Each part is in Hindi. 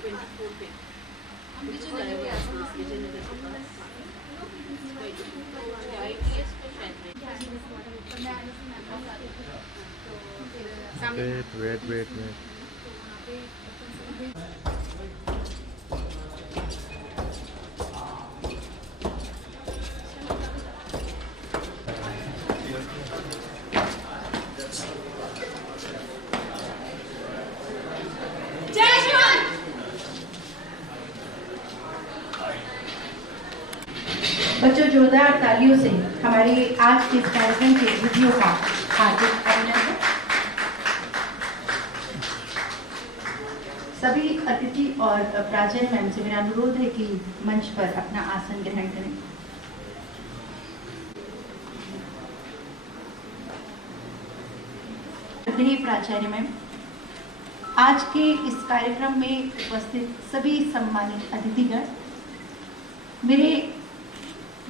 वेट। बच्चों, जोरदार तालियों से हमारे आज के इस कार्यक्रम के अतिथियों का हार्दिक अभिनंदन। सभी अतिथि और प्राचार्य मैम से मेरा अनुरोध है कि मंच पर अपना आसन ग्रहण करें। प्राचार्य मैम, आज के इस कार्यक्रम में उपस्थित सभी सम्मानित अतिथिगण, मेरे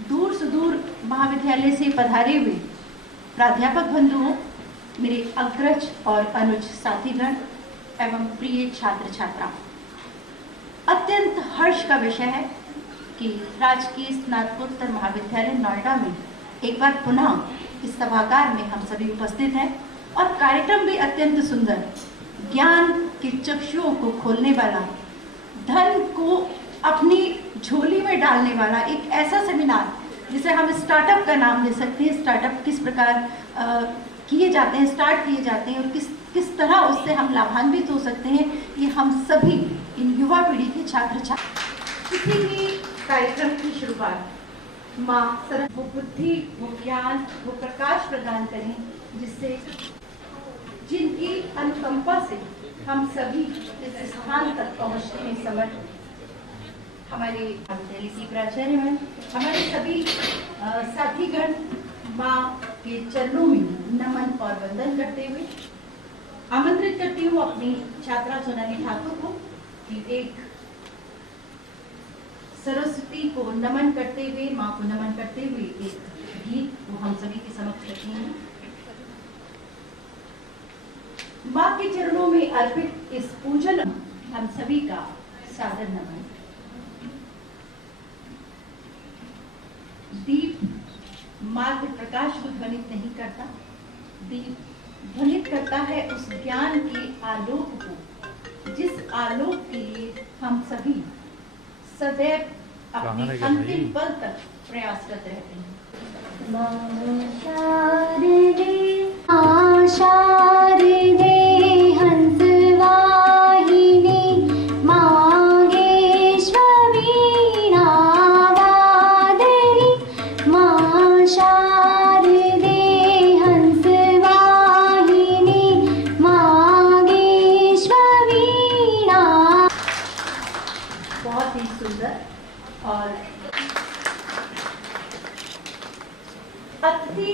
दूर सुदूर महाविद्यालय से पधारे हुए प्राध्यापक बंधुओं, मेरे अग्रज और अनुज साथीगण एवं प्रिय छात्र छात्राओं, अत्यंत हर्ष का विषय है कि राजकीय स्नातकोत्तर महाविद्यालय नोएडा में एक बार पुनः इस सभागार में हम सभी उपस्थित हैं और कार्यक्रम भी अत्यंत सुंदर, ज्ञान के चक्षुओं को खोलने वाला, धन को अपनी झोली में डालने वाला एक ऐसा सेमिनार जिसे हम स्टार्टअप का नाम दे सकते हैं। स्टार्टअप किस प्रकार किए जाते हैं, स्टार्ट किए जाते हैं और किस तरह उससे हम लाभान्वित हो सकते हैं, ये हम सभी इन युवा पीढ़ी के छात्र छात्र किसी भी कार्यक्रम की शुरुआत माँ सरस वो बुद्धि, वो ज्ञान, वो प्रकाश प्रदान करें, जिससे जिनकी अनुकंपा से हम सभी इस स्थान तक पहुँचने में समर्थ। हमारे विद्यालय की प्राचार्य में हमारे सभी साथीगण माँ के चरणों में नमन और वंदन करते हुए आमंत्रित करती हूँ अपनी छात्रा सोनाली ठाकुर को कि एक सरस्वती को नमन करते हुए, माँ को नमन करते हुए एक गीत वो हम सभी के समक्ष रखी हैं। माँ के चरणों में अर्पित इस पूजन हम सभी का सादर नमन। दीप मार्ग प्रकाश को ध्वनित नहीं करता, दीप ध्वनित करता है उस ज्ञान के आलोक को, जिस आलोक के लिए हम सभी सदैव अपने अंतिम पल तक प्रयासरत रहते हैं। बहुत ही सुंदर और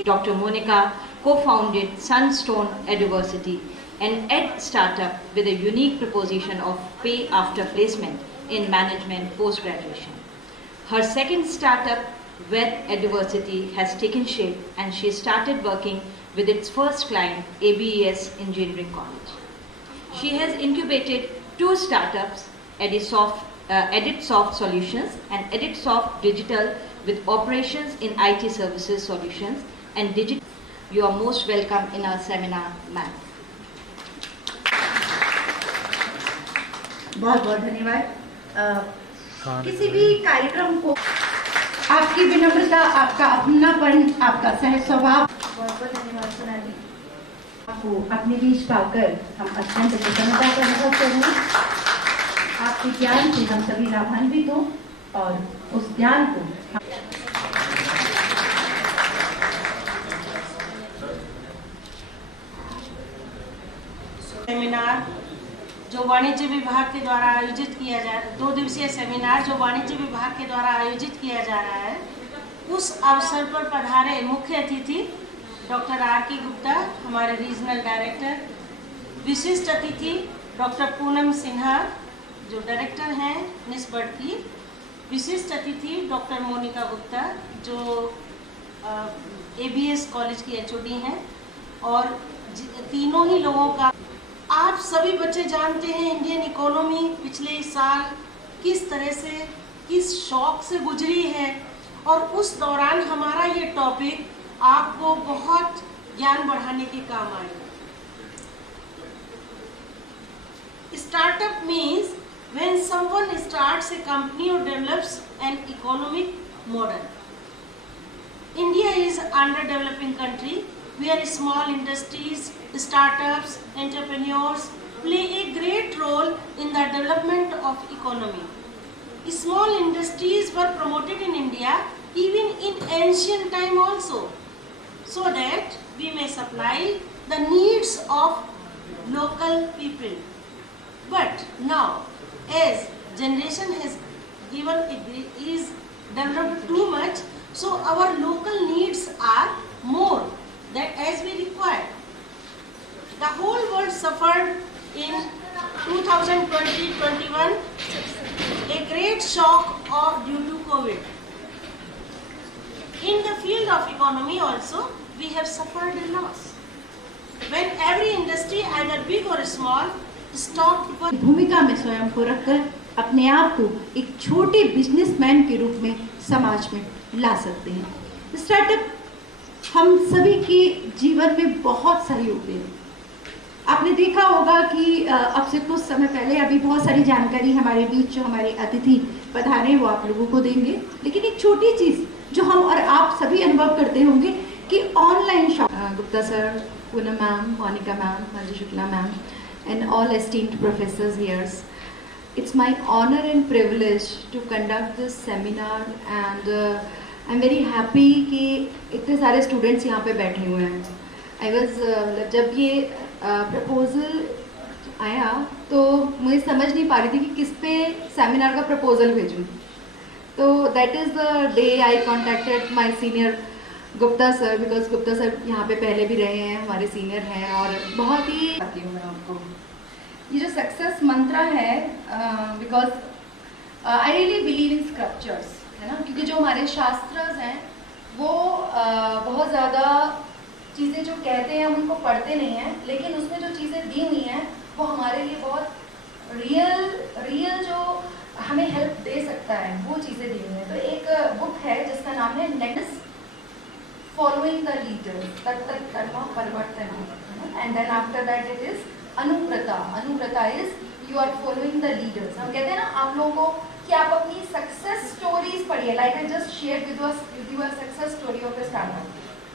Dr. Monica co-founded Sunstone Ediversity, an ed startup with a unique proposition of pay after placement in management post-graduation. Her second startup, Weth Ediversity, has taken shape and she started working with its first client, ABES Engineering College. She has incubated two startups, EditSoft Solutions and EditSoft Digital, with operations in IT services solutions and digital. You are most welcome in our seminar, ma'am. बहुत बहुत धन्यवाद। किसी भी कार्यक्रम को आपकी विनम्रता, आपका अपनापन, आपका सहज स्वभाव, बहुत बहुत धन्यवाद सोनाली। आपको अपने बीच पाकर हम अत्यंत प्रसन्नता का अनुभव कर रहे हैं। आपके ज्ञान से हम सभी लाभान्वित हो और उस ज्ञान को सेमिनार जो वाणिज्य विभाग के द्वारा आयोजित किया जा रहा है, 2 दिवसीय सेमिनार जो वाणिज्य विभाग के द्वारा आयोजित किया जा रहा है, उस अवसर पर पधारे मुख्य अतिथि डॉक्टर R.K. गुप्ता, हमारे रीजनल डायरेक्टर। विशिष्ट अतिथि डॉक्टर पूनम सिन्हा, जो डायरेक्टर हैं निस्बर्ड की। विशिष्ट अतिथि डॉक्टर मोनिका गुप्ता, जो ABS कॉलेज की HOD हैं। और तीनों ही लोगों का आप सभी बच्चे जानते हैं इंडियन इकोनॉमी पिछले साल किस तरह से, किस शौक से गुजरी है, और उस दौरान हमारा ये टॉपिक आपको बहुत ज्ञान बढ़ाने के काम आएगा। Startup means when someone starts a company or develops an economic model. India is an underdeveloping country where small industries, startups, entrepreneurs play a great role in the development of economy. Small industries were promoted in India even in ancient time also, so that we may supply the needs of local people. But now, as generation is developed too much, so our local needs are more than as we require. The whole world suffered in 2020-21 a great shock due to COVID. In the field of economy also, we have suffered a loss. When every industry, either big or small, stopped work. भूमिका में स्वयं को रखकर अपने आप को एक छोटे बिजनेसमैन के रूप में समाज में ला सकते हैं। स्टार्टअप हम सभी के जीवन में बहुत सहयोग दे रहे हैं। आपने देखा होगा कि अब से कुछ समय पहले अभी बहुत सारी जानकारी हमारे बीच जो हमारे अतिथि पधारे वो आप लोगों को देंगे, लेकिन एक छोटी चीज़ जो हम और आप सभी अनुभव करते होंगे कि online shop. Gupta sir, Poonam ma'am, Monika ma'am, Manju Shukla ma'am and all esteemed professors here, it's my honor and privilege to conduct this seminar and I'm very happy कि इतने सारे students यहाँ पे बैठे हुए हैं। I was जब ये प्रपोजल आया तो मुझे समझ नहीं पा रही थी कि किस पे सेमिनार का प्रपोजल भेजूँ, तो that is the day I contacted my senior Gupta sir, because Gupta sir यहाँ पे पहले भी रहे हैं, हमारे सीनियर हैं और बहुत ही आती हूँ मैं आपको। ये जो सक्सेस मंत्र है, because I really believe in sculptures, है ना, क्योंकि जो हमारे शास्त्रज हैं वो बहुत ज़्यादा चीज़ें जो कहते हैं हम उनको पढ़ते नहीं हैं, लेकिन उसमें जो चीज़ें दी हुई हैं वो हमारे लिए बहुत रियल जो हमें हेल्प दे सकता है वो चीज़ें दी हुई हैं। तो एक बुक है जिसका नाम है next following the leaders, tat karma parvartana, and then after that it is anuvrata. Anuvrata is you are following the leaders. हम कहते हैं ना आप लोगों को कि आप अपनी सक्सेस स्टोरीज पढ़िए, like I just share with you a success story of a startup.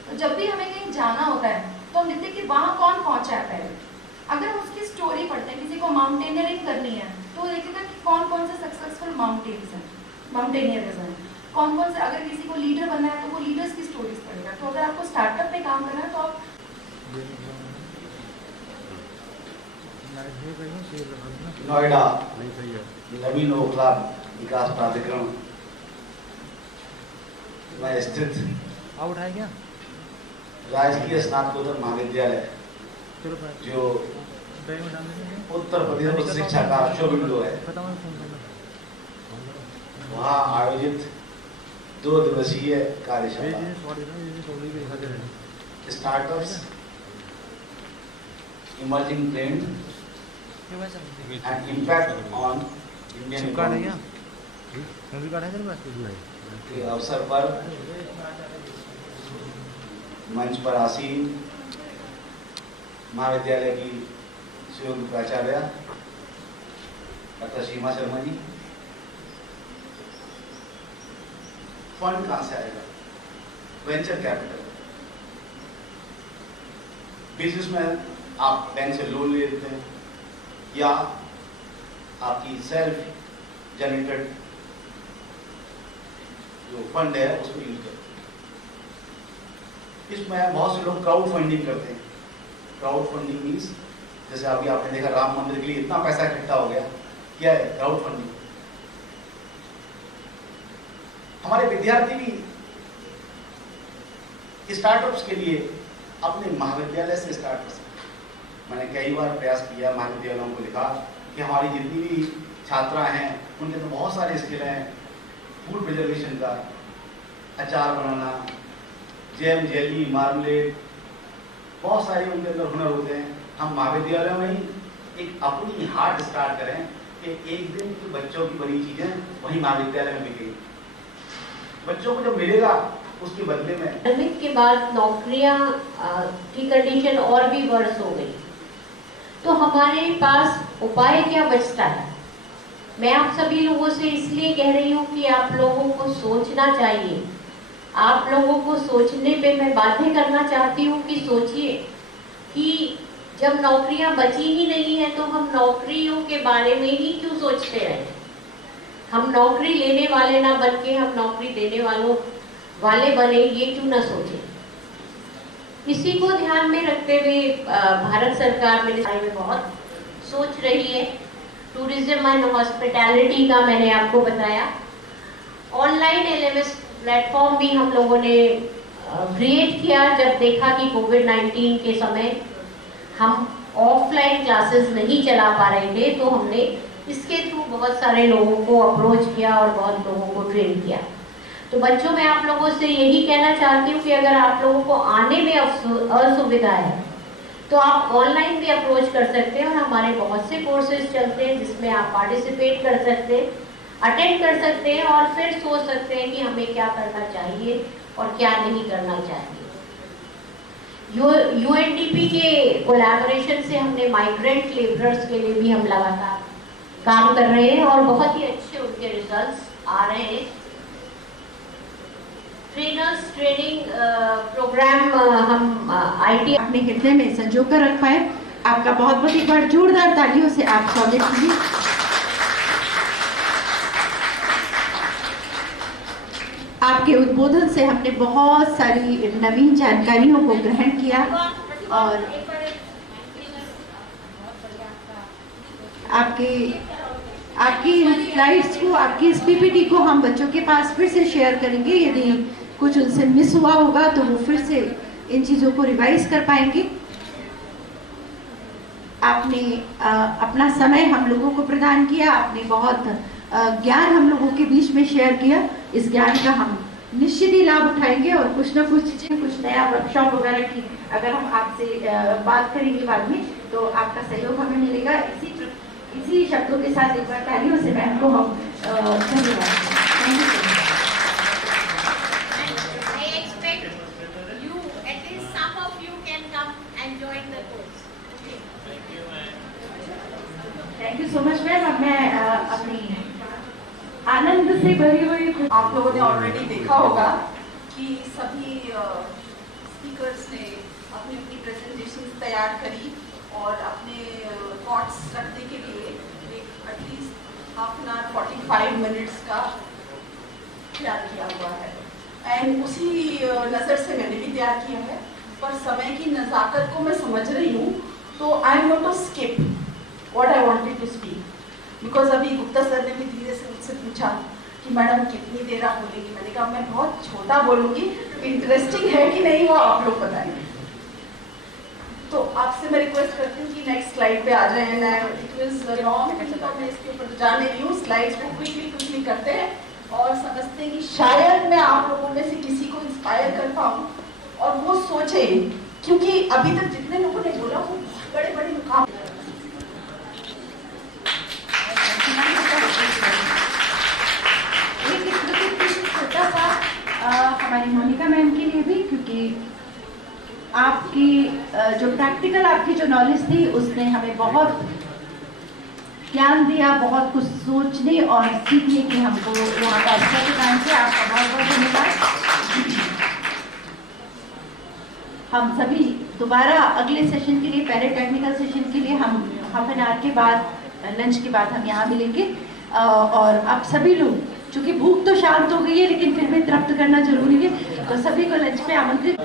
तो जब भी हमें कहीं जाना होता है तो हम देखते हैं कि वहाँ कौन पहुँचा है पहले। अगर हम उसकी स्टोरी पढ़ते हैं, किसी को माउंटेनियरिंग करनी है तो देखिएगा कि कौन कौन से सक्सेसफुल माउंटेनियर्स हैं, कौन कौन से, अगर किसी को लीडर बनना है तो वो लीडर्स की स्टोरीज पढ़ेगा। तो अगर आपको स्टार्टअप में काम करना है तो आप नोएडा नवीन ओखला विकास प्राधिकरण में स्थित राजकीय स्नातकोत्तर महाविद्यालय जो उत्तर प्रदेश उच्च शिक्षा का शोबिंदु है, वहाँ आयोजित 2 दिवसीय कार्यशाला startups emerging trend and impact on Indian economy के अवसर पर मंच पर आसीन महाविद्यालय की सहयोगी प्राचार्य डॉक्टर सीमा शर्मा जी, फंड कहाँ से आएगा? Venture capital. बिजनेस में आप बैंक से लोन ले लेते हैं या आपकी सेल्फ जनरेटेड जो फंड है उसको यूज करते हैं। इसमें बहुत से लोग क्राउड फंडिंग करते हैं। क्राउड फंडिंग मीन्स जैसे अभी आपने देखा राम मंदिर के लिए इतना पैसा इकट्ठा हो गया, क्या है क्राउड फंडिंग। हमारे विद्यार्थी भी स्टार्टअप्स के लिए अपने महाविद्यालय से स्टार्ट कर सकते। मैंने कई बार प्रयास किया, महाविद्यालयों को लिखा कि हमारी जितनी भी छात्रा हैं उनके तो बहुत सारे स्किल हैं, फूड प्रिजर्वेशन का, अचार बनाना, जैम, जेली, मार्मलेट, बहुत सारे उनके अंदर हुनर होते हैं। हम महाविद्यालयों में ही एक अपनी हाट स्टार्ट करें कि एक दिन की बच्चों की बनी चीजें वही महाविद्यालय में बिकेगी। बच्चों को जो मिलेगा उसके बदले में। पैंडेमिक के बाद नौकरियां की कंडीशन और भी वर्स हो गई, तो हमारे पास उपाय क्या बचता है? मैं आप सभी लोगों से इसलिए कह रही हूँ कि आप लोगों को सोचना चाहिए। आप लोगों को सोचने पे मैं बाध्य करना चाहती हूँ कि सोचिए कि जब नौकरियां बची ही नहीं है तो हम नौकरियों के बारे में ही क्यों सोचते रहे? हम नौकरी लेने वाले ना बन के हम नौकरी देने वाले बने, ये क्यों ना सोचे? इसी को ध्यान में रखते हुए भारत सरकार मेरे बारे में बहुत सोच रही है। टूरिज्म एंड हॉस्पिटैलिटी का मैंने आपको बताया। ऑनलाइन LMS प्लेटफॉर्म भी हम लोगों ने क्रिएट किया जब देखा कि कोविड-19 के समय हम ऑफलाइन क्लासेस नहीं चला पा रहे थे, तो हमने इसके थ्रू बहुत सारे लोगों को अप्रोच किया और बहुत लोगों को ट्रेन किया। तो बच्चों, मैं आप लोगों से यही कहना चाहती हूँ कि अगर आप लोगों को आने में असुविधा है तो आप ऑनलाइन भी अप्रोच कर सकते हैं, और हमारे बहुत से कोर्सेज चलते हैं जिसमें आप पार्टिसिपेट कर सकते हैं, अटेंड कर सकते हैं और फिर सोच सकते हैं कि हमें क्या करना चाहिए और क्या नहीं करना चाहिए। UNDP के कोलैबोरेशन से हमने माइग्रेंट लेबरर्स के लिए भी हम लगातार काम कर रहे हैं और बहुत ही अच्छे उनके रिजल्ट्स आ रहे हैं। ट्रेनर्स ट्रेनिंग प्रोग्राम हम IT अपने हृदय में संजो कर रख पाए। आपका बहुत बहुत एक बार जोरदार तालियों से आप स्वागत कीजिए। आपके उद्बोधन से हमने बहुत सारी नवीन जानकारियों को ग्रहण किया और आपकी स्लाइड्स को, आपकी इस PPT को हम बच्चों के पास फिर से शेयर करेंगे। यदि कुछ उनसे मिस हुआ होगा तो वो फिर से इन चीज़ों को रिवाइज कर पाएंगे। आपने अपना समय हम लोगों को प्रदान किया, आपने बहुत ज्ञान हम लोगों के बीच में शेयर किया। इस ज्ञान का हम निश्चित ही लाभ उठाएंगे और कुछ ना कुछ नया वर्कशॉप वगैरह की अगर हम आपसे बात करेंगे बाद में तो आपका सहयोग हमें मिलेगा। इसी शब्दों के साथ एक बार तालियों से मैम को हम धन्यवाद। Thank you so much ma'am. अब मैं अपनी आनंद से भरी हुई, आप लोगों ने ऑलरेडी देखा होगा कि सभी स्पीकर्स ने अपनी अपनी प्रेजेंटेशन तैयार करी और अपने थॉट्स रखने के लिए एक at least half an hour 45 minutes का तैयार किया हुआ है। एंड उसी नज़र से मैंने भी तैयार किया है, पर समय की नज़ाकत को मैं समझ रही हूँ, तो I am going to skip what I wanted to speak, because अभी गुप्ता सर ने भी धीरे से मुझसे पूछा कि मैडम कितनी देर आप बोलेंगी। मैंने कहा मैं बहुत छोटा बोलूँगी, इंटरेस्टिंग है कि नहीं वो आप लोग बताएंगे। तो आपसे मैं रिक्वेस्ट करती हूँ कि नेक्स्ट स्लाइड पे आ जाए। इट वाज लॉन्ग, मैं इसके ऊपर जा नहीं रही हूँ। स्लाइड्स को क्विकली करते हैं और समझते हैं कि शायद मैं आप लोगों में से किसी को इंस्पायर कर पाऊँ और वो सोचे, क्योंकि अभी तक जितने लोगों ने बोला वो बहुत बड़े बड़े मुकाम। छोटा सा हमारी मोनिका मैम के लिए भी, क्योंकि आपकी जो प्रैक्टिकल आपकी जो नॉलेज थी उसने हमें बहुत ज्ञान दिया, बहुत कुछ सोचने और सीखने की हमको यहाँ का अवसर प्रदान किया। आपका बहुत बहुत धन्यवाद। हम सभी दोबारा अगले सेशन के लिए, पहले टेक्निकल सेशन के लिए हम हाफ एन आवर के बाद, लंच के बाद हम यहाँ मिलेंगे। और आप सभी लोग, चूँकि भूख तो शांत हो गई है लेकिन फिर भी तृप्त करना जरूरी है, तो सभी को लंच पे आमंत्रित।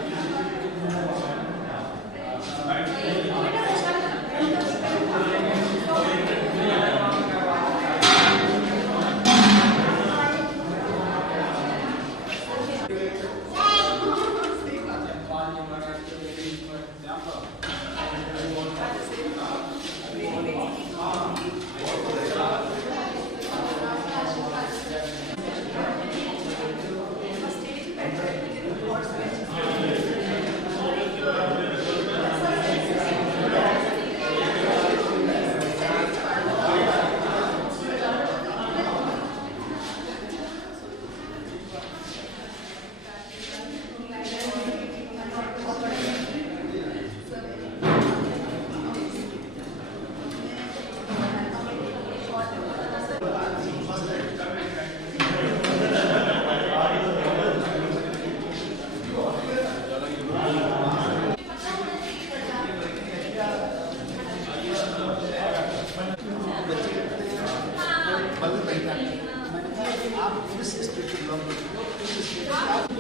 आप किस स्टेट से बिलोंग करते हो, किस स्टेट से आप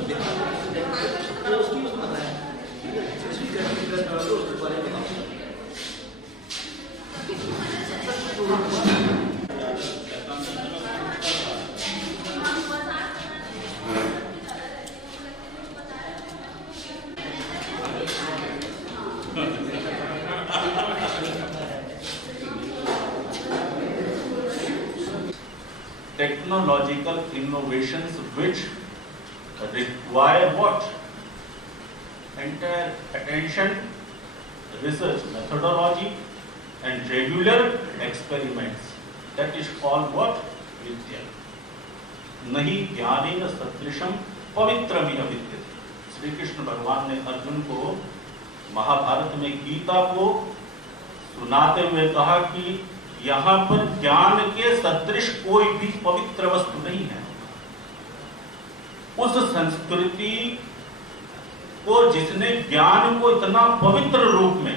उसकी पता है, ठीक है, जिस भी कंट्री में इंटरेस्ट हो उसके बारे में बताओ। Technological innovations which require what? Entire attention, research methodology and regular experiments. That is called what? Vidya. Nahi jnanena satrisham pavitram avidyate. Shri Krishna भगवान ने अर्जुन को महाभारत में गीता को सुनाते हुए कहा कि यहाँ पर ज्ञान के सदृश कोई भी पवित्र वस्तु नहीं है। उस संस्कृति को जिसने ज्ञान को इतना पवित्र रूप में,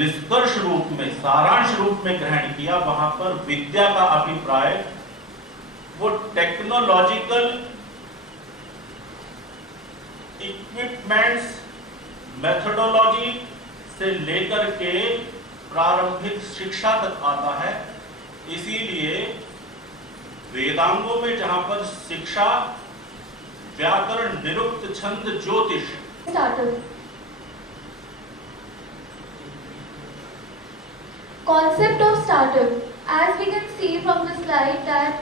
निष्कर्ष रूप में, सारांश रूप में ग्रहण किया, वहां पर विद्या का अभिप्राय वो टेक्नोलॉजिकल इक्विपमेंट्स, मेथोडोलॉजी से लेकर के प्रारंभिक शिक्षा तक आता है। इसीलिए वेदांगों में जहां पर शिक्षा, व्याकरण, निरुक्त, छंद, ज्योतिष, concept of startup, as we can see from the slide that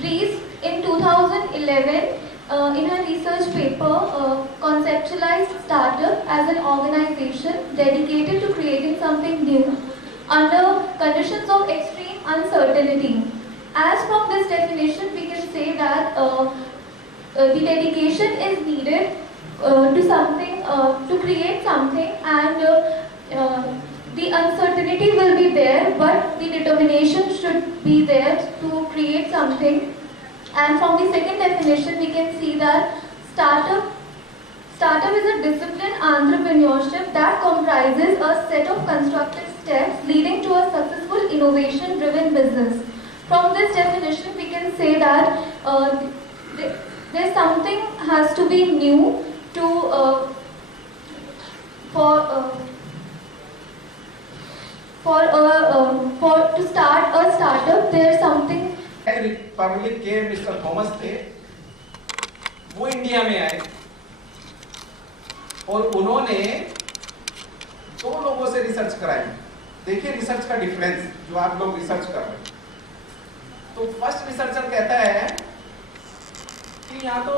Rees in 2011 in a research paper conceptualized startup as an organization dedicated to creating something new under conditions of extreme uncertainty. As from this definition, we can say that the dedication is needed to something, to create something, and the uncertainty will be there, but the determination should be there to create something. And from the second definition, we can see that startup is a disciplined entrepreneurship that comprises a set of constructive steps leading to a successful innovation-driven business. From this definition, we can say that there's something has to be new to to start a startup. There's something. Republic के मिस्टर थॉमस थे, वो इंडिया में आए और उन्होंने दो लोगों से रिसर्च कराई। देखिए रिसर्च का डिफरेंस जो आप लोग रिसर्च कर रहे हैं। तो फर्स्ट रिसर्चर कहता है कि यहाँ तो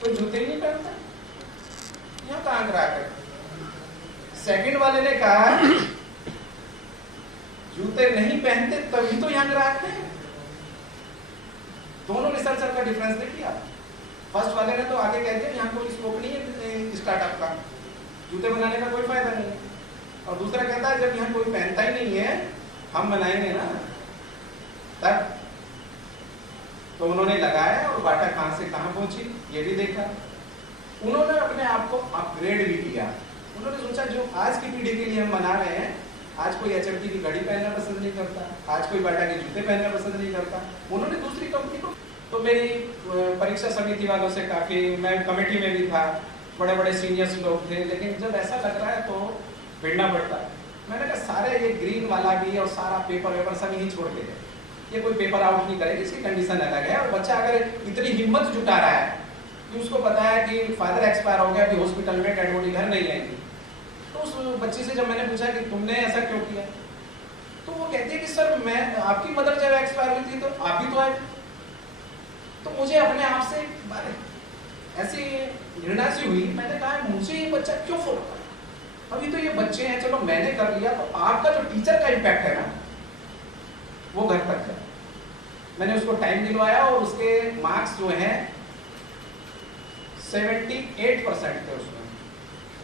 कोई जूते ही नहीं पहनता, यहाँ कहाँ ग्राहक है। सेकंड वाले ने कहा जूते नहीं पहनते तभी तो यहाँ ग्राहक है। दोनों रिसर्चर का डिफरेंस देखिए आप। फर्स्ट वाले ने तो आगे कह दिया यहाँ कोई स्कोप नहीं है स्टार्टअप का, जूते बनाने का कोई फायदा नहीं है। और दूसरा कहता है जब यहाँ कोई पहनता ही नहीं है हम बनाएंगे ना तब। तो उन्होंने लगाया और बाटा कहां से कहां पहुंची ये भी देखा। उन्होंने अपने आप को अपग्रेड भी किया। उन्होंने सोचा जो आज की पीढ़ी के लिए हम बना रहे हैं, आज कोई HMT की घड़ी पहनना पसंद नहीं करता, आज कोई बाटा के जूते पहनना पसंद नहीं करता। उन्होंने दूसरी कंपनी को, तो मेरी परीक्षा समिति वालों से काफी, मैं कमेटी में भी था, बड़े बड़े सीनियर्स लोग थे, लेकिन जब ऐसा लग रहा है तो भिड़ना पड़ता है। मैंने कहा सारे ये ग्रीन वाला भी और सारा पेपर वेपर सब यही छोड़ के, ये कोई पेपर आउट नहीं करेगी, इसकी कंडीशन अलग है। और बच्चा अगर इतनी हिम्मत जुटा रहा है कि उसको पता है कि फादर एक्सपायर हो गया, अभी हॉस्पिटल में डेड बॉडी घर नहीं आएगी, तो उस बच्चे से जब मैंने पूछा कि तुमने ऐसा क्यों किया, तो वो कहती है कि सर मैं, आपकी मदर जब एक्सपायर हुई थी तो आप भी तो आए, तो मुझे अपने आप से ऐसी घृणा सी हुई। मैंने कहा मुझे ये बच्चा क्यों फॉलो कर, अभी तो ये बच्चे हैं, चलो मैंने कर लिया, तो आपका जो टीचर का इम्पैक्ट है ना वो घर तक है। मैंने उसको टाइम दिलवाया और उसके मार्क्स जो हैं 78% थे उसमें।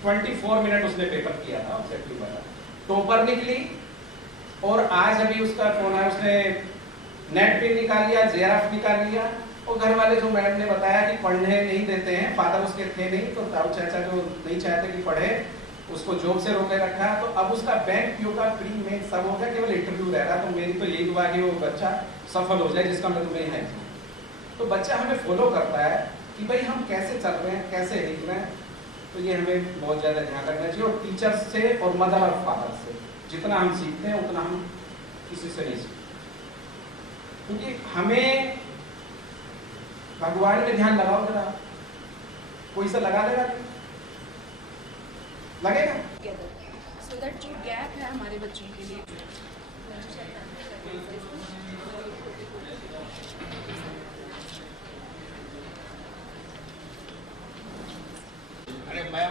24 मिनट उसने पेपर किया था ऑब्जेक्टिव वाला, टॉपर निकली। और आज अभी उसका फोन है, उसने नेट पे निकाल लिया, JRF निकाल लिया। और घर वाले जो मैडम ने बताया कि पढ़ने नहीं देते हैं, फादर उसके थे नहीं, तो ताऊ चाचा जो नहीं चाहते कि पढ़े, उसको जॉब से रोके रखा है, तो अब उसका बैंक पीओ का प्री मेन सब हो गया, केवल इंटरव्यू रह रहा है। तो मेरी तो यही दुआ है कि वो बच्चा सफल हो जाए जिसका मैं तुम्हें है। तो बच्चा हमें फॉलो करता है कि भाई हम कैसे चल रहे हैं, कैसे लिख रहे हैं। तो ये हमें बहुत ज़्यादा ध्यान रखना चाहिए, और टीचर्स से और मदर और फादर से जितना हम सीखते हैं उतना हम किसी से नहीं सीखते, क्योंकि हमें भगवान में ध्यान लगाओ जरा, कोई सा लगा देगा, लगेगा। सो दैट जो गैप है हमारे बच्चों के लिए, अरे मैं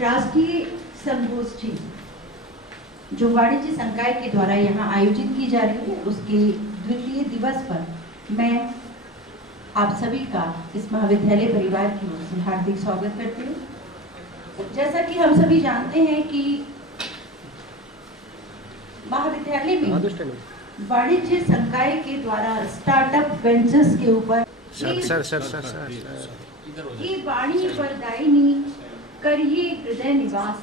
राष्ट्रीय संगोष्ठी जो वाणिज्य संकाय के द्वारा यहाँ आयोजित की जा रही है, उसके द्वितीय दिवस पर मैं आप सभी का इस महाविद्यालय परिवार की ओर से हार्दिक स्वागत करती हूँ। जैसा कि हम सभी जानते हैं कि महाविद्यालय में वाणिज्य संकाय के द्वारा स्टार्टअप वेंचर्स के ऊपर ये वाणी वरदायिनी करिए हृदय निवास,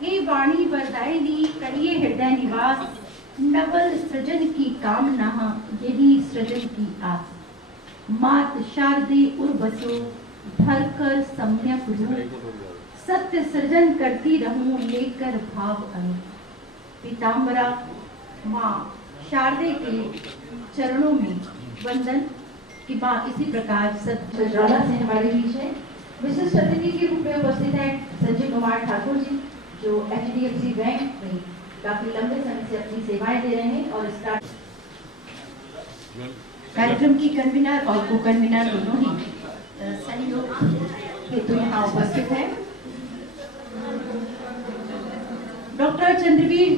हे वाणी वरदायिनी करिए हृदय निवास, नवल सृजन की कामना यही सृजन की आस, मात शारदे उर्वसो धर कर सम्यक रूप, सत्य सृजन करती रहूं लेकर भाव अनु। पीताम्बरा माँ शारदे के चरणों में वंदन की माँ इसी प्रकार सत्य से हमारे बीच है। विशिष्ट अतिथि के रूप में उपस्थित हैं संजय कुमार ठाकुर जी, जो HDFC बैंक में काफी लंबे समय से अपनी सेवाएं दे रहे हैं और कार्यक्रम की कन्वीनर और को कन्वीनर दोनों ही सहयोग हेतु यहाँ उपस्थित हैं। डॉक्टर चंद्रवीर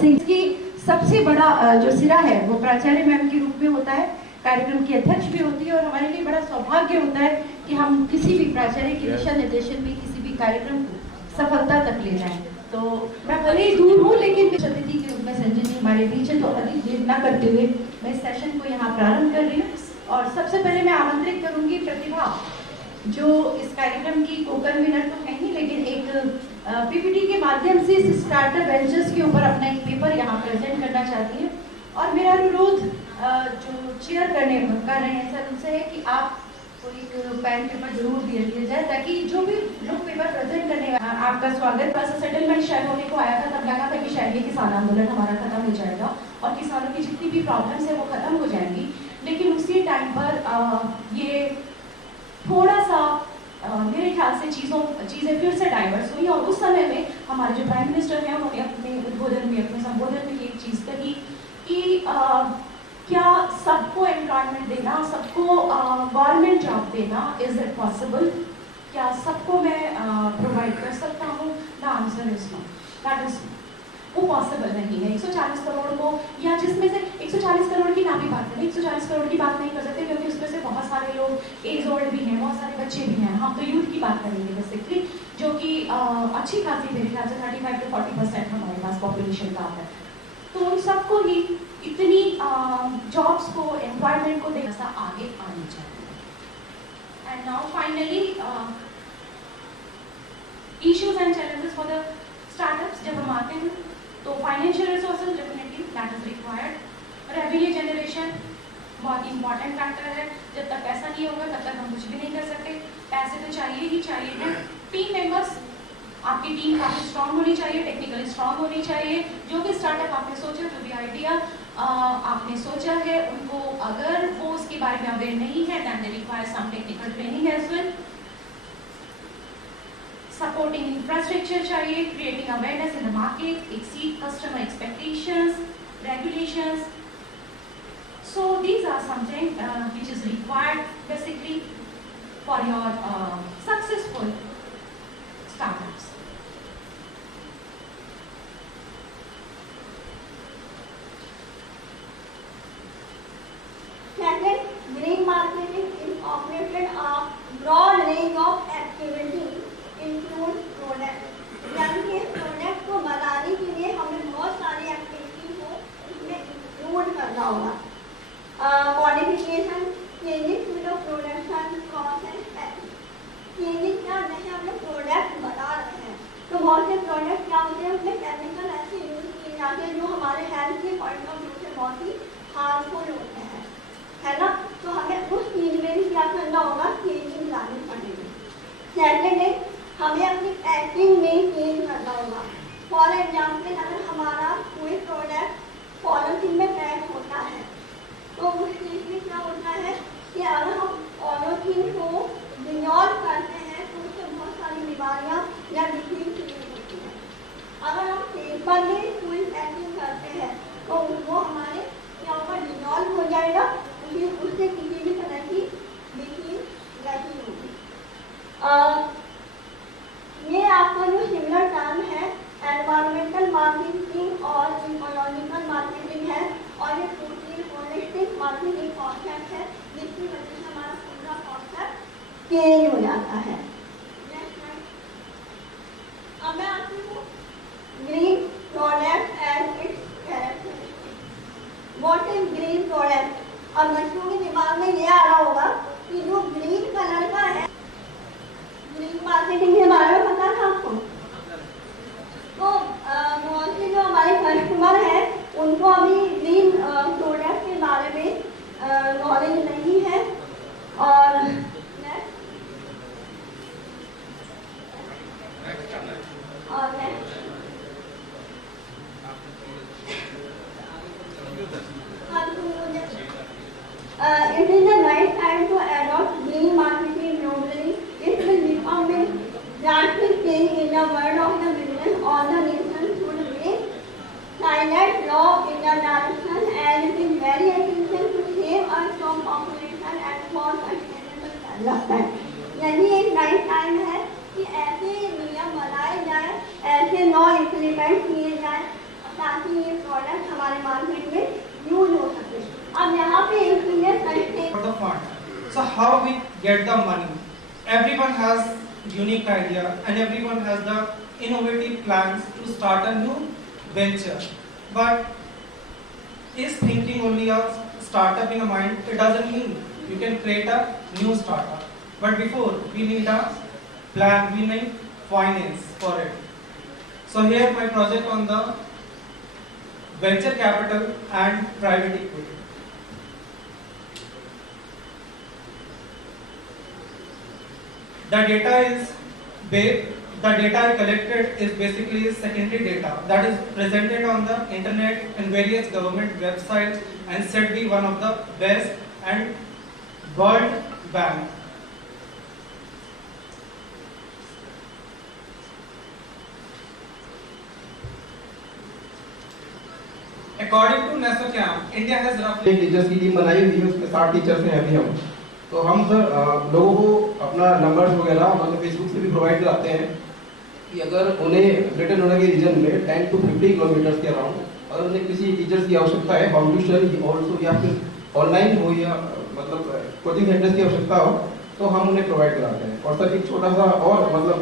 सिंह की सबसे बड़ा जो सिरा है वो प्राचार्य मैम के रूप में होता है, कार्यक्रम की अध्यक्ष भी होती है, और हमारे लिए बड़ा सौभाग्य होता है कि हम किसी भी प्राचार्य के दिशा निर्देशन में किसी भी कार्यक्रम को सफलता तक ले जाएं। तो मैं भले ही दूर हूँ, लेकिन अतिथि के रूप में संजय जी हमारे बीच है। तो अधिक देर न करते हुए मैं इस सेशन को यहाँ प्रारंभ कर रही हूँ, और सबसे पहले मैं आमंत्रित करूंगी प्रतिभा, जो इस कार्यक्रम की को कन्वीनर तो है ही, लेकिन एक PPT के माध्यम से इस स्टार्टअप वेंचर्स के ऊपर अपना एक पेपर यहाँ प्रेजेंट करना चाहती है। और मेरा अनुरोध जो चेयर कर रहे हैं सर, उनसे है कि आप को एक पेन पेपर जरूर दिया जाए, ताकि जो भी लोग पेपर प्रेजेंट करने आपका स्वागत। बस सेटलमेंट शायद होने को आया था, तब लगा था कि शायद ये किसान आंदोलन हमारा खत्म हो जाएगा और किसानों की जितनी भी प्रॉब्लम्स है वो खत्म हो जाएंगी, लेकिन उसी टाइम पर ये थोड़ा सा मेरे ख्याल से चीज़ें फिर से डाइवर्स हुई। और उस समय में हमारे जो प्राइम मिनिस्टर हैं उन्होंने अपने उद्बोधन में, अपने संबोधन में एक चीज़ कही कि क्या सबको एम्प्लॉयमेंट देना, सबको गवर्नमेंट जॉब देना, इज इट पॉसिबल? क्या सबको मैं प्रोवाइड कर सकता हूँ? The answer is no, that is वो पॉसिबल नहीं है। 140 करोड़ को, या जिसमें से 140 करोड़ की ना भी बात करें, 140 करोड़ की बात नहीं कर सकते, क्योंकि उसमें से बहुत सारे लोग एज ओल्ड भी हैं, बहुत सारे बच्चे भी हैं। हम तो यूथ की बात करेंगे बेसिकली, जो कि अच्छी खासी मेरे ख्याल से 35 से 40% हमारे पास पॉपुलेशन का है। तो उन सबको ही इतनी जॉब्स को, एम्प्लॉयमेंट को देखा आगे आनी चाहिए। And now finally issues and challenges for the startups. जब हम आते हैं तो financial resources definitely that is required. Revenue generation बहुत इंपॉर्टेंट फैक्टर है। जब तक पैसा नहीं होगा तब तक हम कुछ भी नहीं कर सकते। पैसे तो चाहिए ही चाहिए। टीम मेंबर्स, आपकी टीम काफ़ी स्ट्रांग होनी चाहिए, टेक्निकली स्ट्रांग होनी चाहिए। जो भी स्टार्टअप आपने सोचा, जो भी आइडिया आपने सोचा है, उनको अगर वो उसके बारे में अवेयर नहीं है, then they require some technical training as well. Supporting infrastructure चाहिए, creating awareness in the market, exceed customer expectations, regulations. So these are something which is required basically for your successful startups. करना होगा। Qualification, changing to the production process, changing क्या जैसे हम लोग प्रोडक्ट बता रहे हैं तो बहुत से प्रोडक्ट क्या होते हैं उसमें केमिकल ऐसे यूज किए जाते हैं जो हमारे हेल्थ के पॉइंट ऑफ व्यू से बहुत ही हार्मफुल होते हैं, है ना। तो हमें उस चीज में भी क्या करना होगा, चेंजिंग लानी पड़ेगी। सेकेंड है हमें अपनी पैकिंग में चेंज करना होगा। फॉर एग्जाम्पल अगर हमारा कोई प्रोडक्ट पॉलिथीन में पैक होता है तो उस चीज में क्या होता है कि अगर हम पॉलिथीन को डिजॉल्व करते हैं तो उससे बहुत सारी बीमारियां या डिजीज क्रिएट होती है। अगर हम पेपर में कोई पैकिंग करते हैं तो वो हमारे क्या होगा, डिजॉल्व हो जाएगा, उससे किसी भी तरह की डिजीज नहीं होगी। ये आपका जो सिमिलर टर्म है एनवायरमेंटल मार्केटिंग और इकोलॉजिकल मार्केटिंग है और ये टोटली होलिस्टिक मार्केटिंग कॉन्सेप्ट है जिसकी वजह से हमारा पूरा कॉन्सेप्ट चेंज हो जाता है। अब मैं आपको green product and it's characteristics. What is green product? अब बच्चों के दिमाग में ये आ रहा होगा कि जो ग्रीन कलर का है, ग्रीन मार्केटिंग के बारे में पता था आपको? तो मोस्टली जो हमारे कस्टमर हैं उनको अभी ग्रीन प्रोडक्ट के बारे में नॉलेज नहीं है। और it is the right time to adopt green marketing globally. It will become a drastic change in the world of the business. All the nations should make silent law in the direction and it is very essential to save us from population and for sustainable development. यही एक राइट टाइम है कि ऐसे नियम बनाए जाए, ऐसे लॉ इम्प्लीमेंट किए जाए ताकि ये प्रोडक्ट हमारे मार्केट में यूज हो सके। अब यहाँ पे the fund. So how we get the money? Everyone has unique idea and everyone has the innovative plans to start a new venture. But is thinking only a startup in a mind? It doesn't mean you can create a new startup. But before we need a plan, we need finance for it. So here my project on the venture capital and private equity. The data I collected is basically secondary data that is presented on the internet and various government websites and said to be one of the best and World Bank. According to NASOCAM, India has roughly teachers की टीम बनाई हुई है, उसमें 60 टीचर्स हैं अभी हम। तो हम सर लोगों को अपना नंबर्स वगैरह मतलब फेसबुक से भी प्रोवाइड कराते हैं कि अगर उन्हें ग्रेटर नोएडा के रीजन में 10 to 50 किलोमीटर्स के अराउंड अगर उन्हें किसी टीचर्स की आवश्यकता है फाउंडेशन ऑल्सो या फिर ऑनलाइन हो या मतलब कोचिंग सेंटर्स की आवश्यकता हो तो हम उन्हें प्रोवाइड कराते हैं। और सर एक छोटा सा और मतलब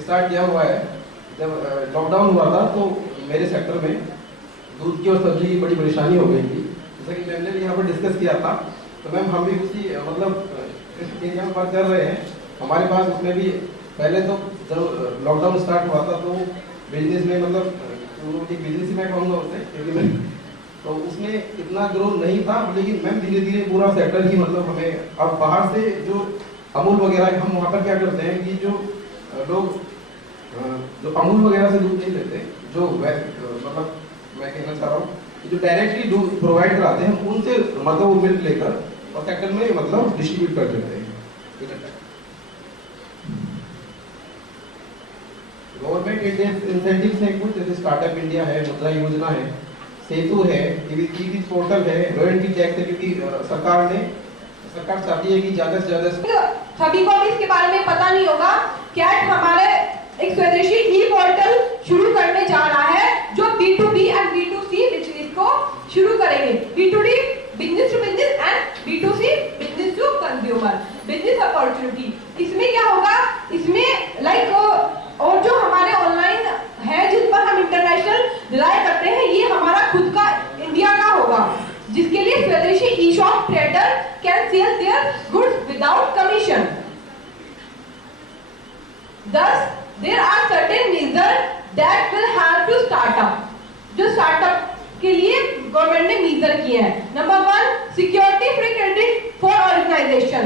स्टार्ट किया हुआ है, जब लॉकडाउन हुआ था तो मेरे सेक्टर में दूध की और सब्जी की बड़ी परेशानी हो गई थी, जैसा कि मैंने भी यहाँ पर डिस्कस किया था। तो मैम हम भी उसी मतलब इस एरिया में बात कर रहे हैं। हमारे पास उसमें भी पहले तो जब लॉकडाउन स्टार्ट हुआ था तो बिजनेस में मतलब एक बिजनेस ही मैं कहूँगा उसे, क्योंकि मैं तो उसमें इतना ग्रोथ नहीं था, लेकिन मैम धीरे धीरे पूरा सेक्टर ही मतलब हमें अब बाहर से जो अमूल वगैरह हम वहाँ पर क्या करते हैं कि जो लोग जो अमूल वगैरह से दूध नहीं लेते, जो मतलब मैं कहना चाह रहा हूँ जो डायरेक्टली दूध प्रोवाइड कराते हैं उनसे मतलब वो मिल्क लेकर और सेक्टर में मतलब डिस्ट्रीब्यूट कर देते हैं। गवर्नमेंट इंसेंटिव्स हैं कुछ, जैसे स्टार्टअप इंडिया है, मुद्रा योजना है, सेतु है, टीवी पोर्टल है, रॉयल्टी टैक्स है, क्योंकि सरकार चाहती है कि ज्यादा से ज्यादा सभी को इसके बारे में पता नहीं होगा। कैट हमारे एक स्वदेशी ई पोर्टल शुरू करने जा रहा है जो B2B एंड B2C बिजनेस को शुरू करेंगे। B2D business to business and B2C business to consumer business opportunity. इसमें क्या होगा, इसमें लाइक और जो हमारे ऑनलाइन है जिस पर हम इंटरनेशनल रिलाय करते हैं, ये हमारा खुद का इंडिया का होगा, जिसके लिए e-shop trader can sell their goods without commission. Thus, there are certain measures that will help to start up. जो स्टार्टअप के लिए गवर्नमेंट ने मीजर किए हैं. Number 1, security free credit for organisation.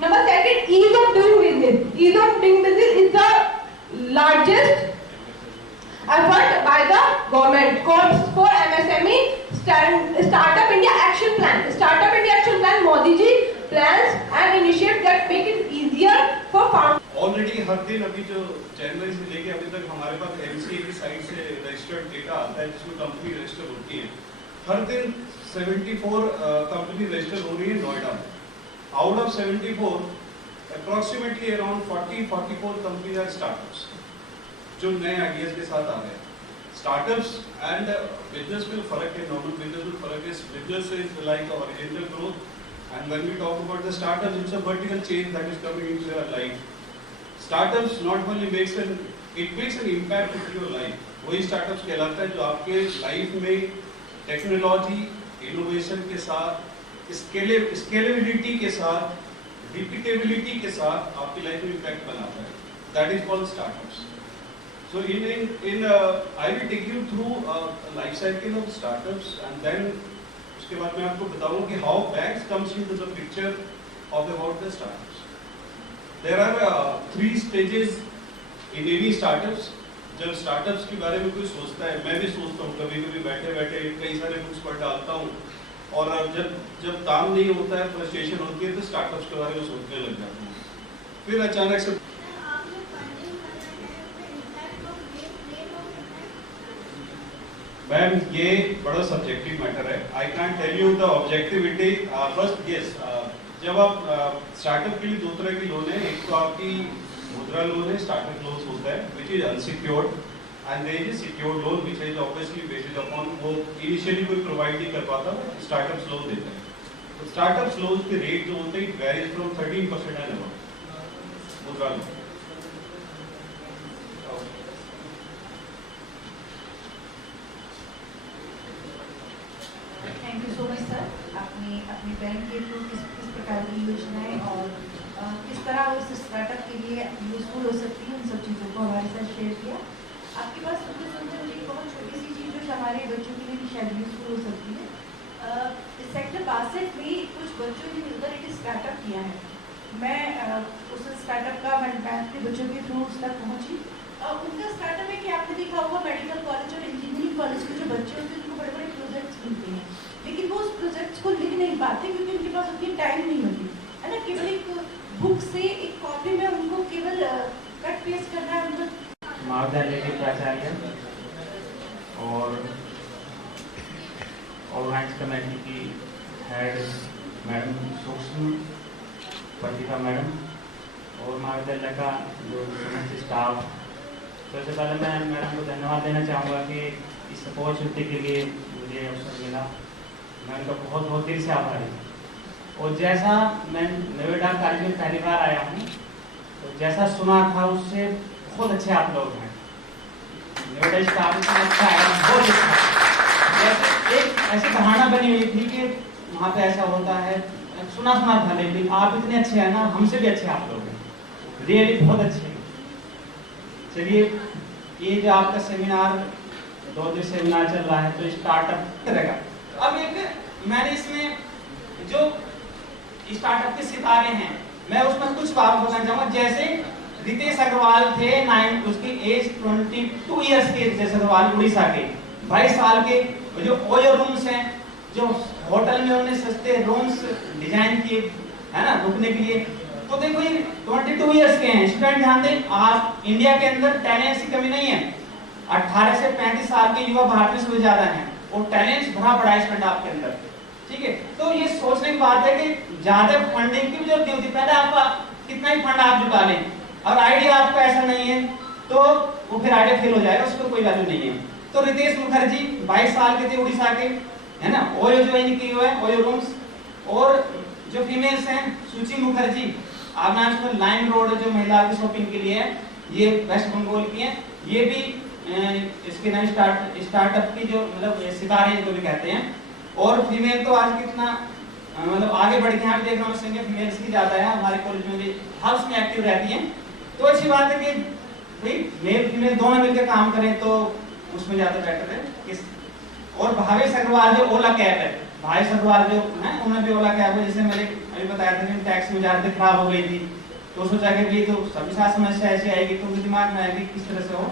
Number 2, ease of doing business. Ease of doing business is the largest effort by the government. Calls for MSME Startup India Action Plan. Startup India Action Plan Modi ji plans and initiates that make it easier for farmers. Already हर दिन अभी जो जनवरी से लेके अभी तक हमारे पास MCA की साइट से रजिस्टर्ड डेटा आता है जिसमें कंपनी रजिस्टर होती है. हर दिन 74 कंपनी रजिस्टर हो रही है नोएडा में. Out of 74 approximately around 40-44 companies are startups जो नए आइडियाज के साथ आ रहे हैं. स्टार्टअप्स एंड बिजनेस में फर्क है. नॉर्मल बिजनेस में फर्क है. Business is like horizontal growth and when we talk about the startups, it's a vertical change that is coming into your life. Startups not only makes an impact into your life. वही startups कहलाता है जो आपके लाइफ में टेक्नोलॉजी इनोवेशन के साथ स्केलेबिलिटी के साथ रिपीटेबिलिटी के साथ आपकी लाइफ में इम्पैक्ट बनाता है. That is called startups. So I will take you through life cycle of startups and then उसके बाद मैं आपको बताऊं कि how banks comes into the picture of about the startups. There are 3 stages in any startups. जब स्टार्टअप्स के बारे में कोई सोचता है, मैं भी सोचता हूँ कभी कभी बैठे बैठे कई सारे बुक्स पढ़ डालता हूँ और जब काम नहीं होता है, फ्रस्ट्रेशन होती है तो स्टार्टअप्स के बारे में सोचने लग जाता हूँ. फिर अचानक से मैम ये बड़ा सब्जेक्टिव मैटर है. I can tell you the objectivity. First yes, जब आप स्टार्टअप के लिए 2 तरह की लोन है. एक तो आपकी मुद्रा लोन है, स्टार्टअप लोन होता है which is unsecured and there is secured loan which is obviously based upon वो इनिशियली कोई प्रोवाइड नहीं कर पाता, स्टार्टअप्स लोन देता है. तो स्टार्टअप्स लोन के रेट जो होते हैं it varies from 13% and above Mudra loan. Thank you so much sir. आपने अपने बैंक के थ्रू किस प्रकार की योजनाएं और किस तरह उस स्टार्टअप के लिए यूजफुल हो सकती है, उन सब चीज़ों को हमारे साथ शेयर किया. आपकी बात सुनते सुनते मुझे एक बहुत छोटी सी चीज़ जो हमारे बच्चों के लिए भी शायद यूजफुल हो सकती है. सेक्टर 62 में कुछ बच्चों ने मिलकर एक स्टार्टअप किया है. मैं उस स्टार्टअप का बैंक के बच्चों के थ्रू उस तक पहुँची. उनका स्टार्टअप है कि आपने देखा होगा मेडिकल कॉलेज और इंजीनियरिंग कॉलेज के जो बच्चे होते हैं उनको बड़े बड़े प्रोजेक्ट्स मिलते हैं, लेकिन वो उस प्रोजेक्ट्स को लिख नहीं पाते क्योंकि उनके पास उतनी टाइम नहीं होती है ना. केवल एक बुक से एक कॉपी में उनको केवल कट पेस्ट करना है. उनको महाविद्यालय के प्राचार्य और ऑर्गेनाइज कमेटी की हेड मैडम सूक्ष्म पत्रिका मैडम और महाविद्यालय का जो समस्त स्टाफ. सबसे पहले मैं मैडम को धन्यवाद देना चाहूँगा कि इस अपॉर्चुनिटी के लिए मुझे अवसर मिला. मैं उनका बहुत बहुत दिल से आभारी हूँ. और जैसा मैं नोएडा कॉलेज में पहली बार आया हूँ तो जैसा सुना था उससे बहुत अच्छे आप लोग हैं. नोएडा स्टाफ अच्छा है, बहुत अच्छा. जैसे एक ऐसी धारणा बनी हुई थी कि वहाँ पे ऐसा होता है, सुना था, लेकिन आप इतने अच्छे हैं ना, हमसे भी अच्छे आप लोग हैं. रियली बहुत अच्छे. चलिए, ये जो आपका सेमिनार 2 दिन सेमिनार चल रहा है तो स्टार्टअप रहेगा. अब एक मैंने इसमें जो स्टार्टअप के सितारे हैं मैं उसमें कुछ बात बताना चाहूँगा. जैसे रितेश अग्रवाल थे, उसकी एज 22 ईयर्स के. रितेश अग्रवाल उड़ीसा के 22 साल के. जो ओयो रूम्स हैं, जो होटल में उन्होंने सस्ते रूम्स डिजाइन किए है ना रुकने के लिए. तो देखो ये 22 ईयर्स के हैं. स्टूडेंट ध्यान दें, आप इंडिया के अंदर टैलेंट की कमी नहीं है. 18 से 35 साल के युवा भारत में सबसे ज्यादा हैं और टैलेंट भरा पड़ा है स्टूडेंट आपके अंदर. ठीक है, तो ये सोचने की बात है कि ज्यादा फंडिंग की भी जरूरत नहीं होती. पहले आप कितना ही फंड आप जुटा लें और आइडिया आपका ऐसा नहीं है तो वो फिर आइडिया फेल हो जाएगा, उसको कोई वैल्यू नहीं है. तो रितेश मुखर्जी 22 साल के थे, उड़ीसा के है ना. ओयो ज्वाइन की हुआ है, ओयो रूम्स. और जो फीमेल्स हैं, सूची मुखर्जी, आप नाम सुनो, लाइम रोड जो महिला की शॉपिंग के लिए है, ये वेस्ट बंगाल की है. ये भी इसके नाम स्टार्टअप की जो मतलब सितारे इनको भी कहते हैं. और फीमेल तो आज कितना मतलब आगे बढ़ के यहाँ पे देख रहा हूँ संख्या फीमेल्स की ज़्यादा है, हमारे कॉलेज में भी हाउस में एक्टिव रहती हैं। तो अच्छी बात है कि भाई मेल फीमेल दोनों मिलकर काम करें तो उसमें ज़्यादा बेटर है। और भावेश अग्रवाल जो ओला कैब है, भावेश अग्रवाल जो है उन्होंने भी ओला कैब है, जैसे मैंने अभी बताया था कि टैक्स में ज़्यादा खराब हो गई थी, तो सोचा कि भाई तो सभी साथ समस्या ऐसी आएगी तो दिमाग में आएगी किस तरह से हो,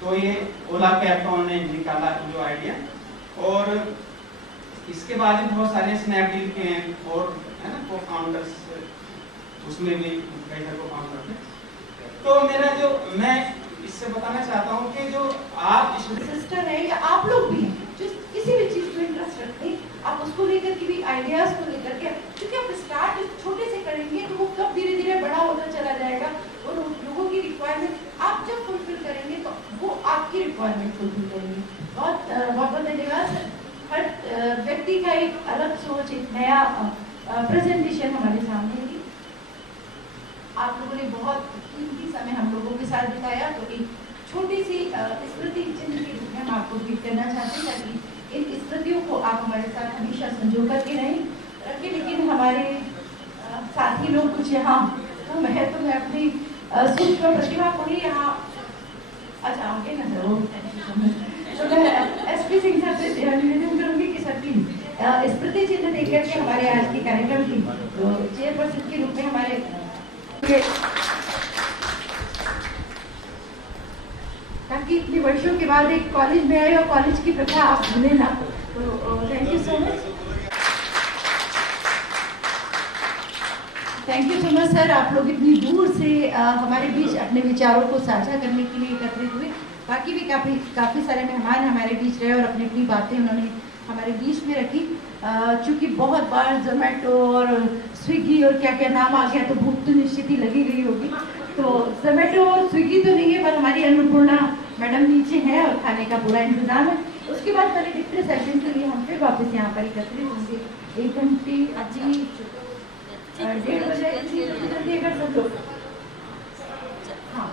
तो ये ओला कैब का उन्होंने निकाला जो आइडिया। और इसके बाद भी बहुत सारे स्नैपडील के हैं और है ना को फाउंडर्स, उसमें भी कई सारे को फाउंडर हैं। तो मेरा जो मैं इससे बताना चाहता हूँ कि जो आप सिस्टर है या आप लोग भी हैं जो किसी भी चीज में इंटरेस्ट रखते हैं, आप उसको लेकर के भी आइडियाज को लेकर के, क्योंकि आप स्टार्ट छोटे से करेंगे तो वो कब धीरे धीरे बड़ा होता चला जाएगा और लोगों की रिक्वायरमेंट आप जब फुलफिल करेंगे तो वो आपकी रिक्वायरमेंट फुलफिल करेंगे। बहुत बहुत धन्यवाद। हर व्यक्ति का एक अलग सोच, एक नया प्रेजेंटेशन हमारे सामने है। आप लोगों ने बहुत कीमती समय हम लोगों के साथ बिताया, तो एक छोटी सी स्मृति चिन्ह के रूप में हम आपको गिफ्ट करना चाहते हैं ताकि इन स्मृतियों को आप हमारे साथ हमेशा संजो करके रखें। लेकिन हमारे साथी लोग कुछ यहाँ तो मैं अपनी सूक्ष्म प्रतिभा को ही यहाँ अच्छा आगे ना सर, तो मैं एसपी सिंह सर से निवेदन करूँगी कि सर प्लीज स्मृति चिन्ह देकर के हमारे आज के कार्यक्रम की तो चेयरपर्सन के रूप में हमारे ताकि इतने वर्षों के बाद एक कॉलेज में आए और कॉलेज की प्रथा आप भूलें ना, तो thank you so much. Thank you so much sir, आप लोग इतनी दूर से हमारे बीच अपने विचारों को साझा करने के लिए एकत्रित हुए। बाकी भी काफ़ी सारे मेहमान हमारे बीच रहे और अपनी अपनी बातें उन्होंने हमारे बीच में रखी। चूँकि बहुत बार जोमेटो और स्विगी और क्या क्या नाम आ गया तो भूख तो निश्चित ही लगी गई होगी। तो जोमेटो और स्विगी तो नहीं है, पर हमारी अन्नपूर्णा मैडम नीचे हैं और खाने का पूरा इंतजाम है। उसके बाद पहले डिक्टेट सेशन के लिए हम फिर वापस यहाँ पर एकत्रित होंगे 1 घंटे अभी 1:30 बजे अगर सब लोग हाँ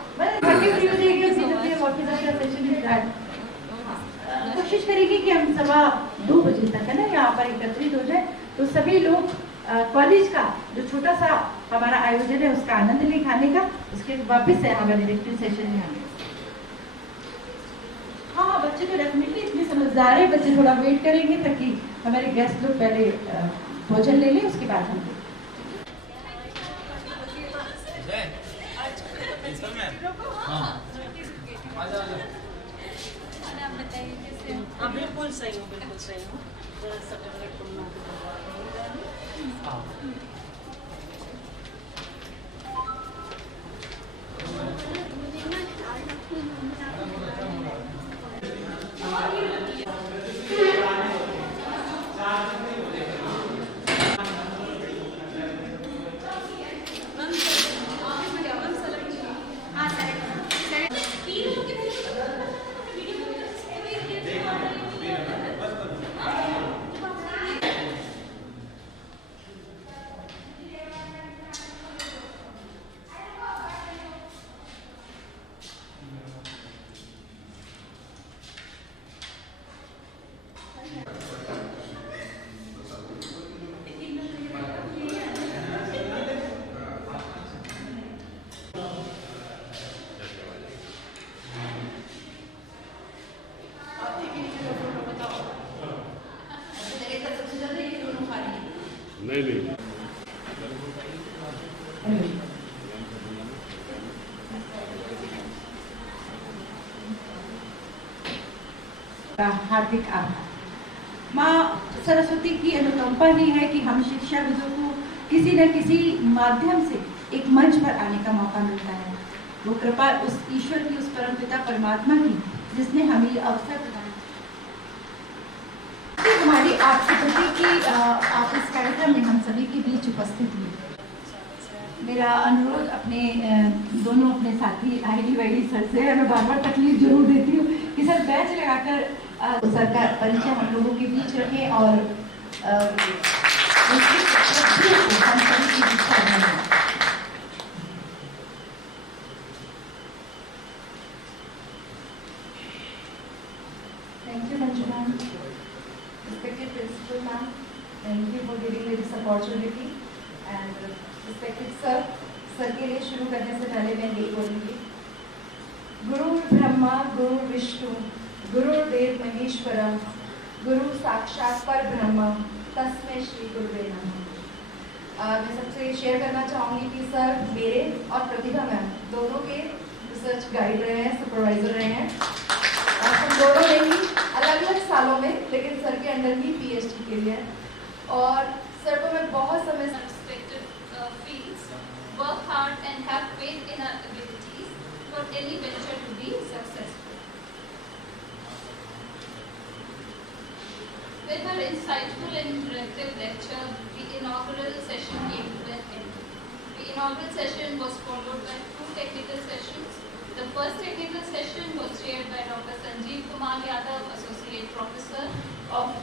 कोशिश करेंगे कि हम 2:15 बजे तक है ना यहाँ पर एकत्रित हो जाए, तो सभी लोग कॉलेज का जो छोटा सा हमारा आयोजन है उसका आनंद लें खाने का। उसके वापस से हमारे डिक्टेट सेशन में आएंगे। हाँ बच्चे तो डेफिनेटली इतने समझदार है, बच्चे थोड़ा वेट करेंगे ताकि हमारे गेस्ट लोग पहले भोजन ले लें, उसके बाद हम हाँ बिल्कुल सही हूँ, बिल्कुल सही हूँ। हार्दिक आभार। माँ सरस्वती की अनुकंपा ही है कि हम शिक्षाविदों को किसी न किसी माध्यम से एक मंच पर आने का मौका मिलता है। वो कृपा उस ईश्वर की, उस परमपिता परमात्मा की जिसने हमें ये अवसर प्रदान किया। हमारी आपके प्रति की आप इस कार्यक्रम में हम सभी के बीच उपस्थित हुए। मेरा अनुरोध अपने दोनों अपने साथी आईडी सर से है, मैं बार बार तकलीफ जरूर देती हूँ कि सर बैच लगाकर सर का परिचय हम लोगों के बीच रखें और हम सभी की इच्छा है। Thank you, Ranjana. Respected Principal Ma'am, Thank you for giving me this opportunity. And respected sir, sir के लिए शुरू करने से पहले मैं यही बोलूँगी, गुरु ब्रह्मा गुरु विष्णु गुरुदेव महेश्वरम गुरु साक्षात पर ब्रह्म तस्मै श्री गुरुवे नमः। मैं सबसे शेयर करना चाहूँगी कि सर मेरे और प्रतिभा मैम दोनों के रिसर्च गाइड रहे हैं, सुपरवाइजर रहे हैं। हम दोनों ने ही अलग अलग सालों में, लेकिन सर के अंडर ही PhD के लिए। और सर को मैं बहुत समय से work hard and have faith in our abilities for any venture to be successful. With her insightful and interactive lecture, the inaugural session came to an end. The inaugural session was followed by 2 technical sessions. The first technical session was chaired by Dr. Sanjeev Kumar Yadav, Associate Professor of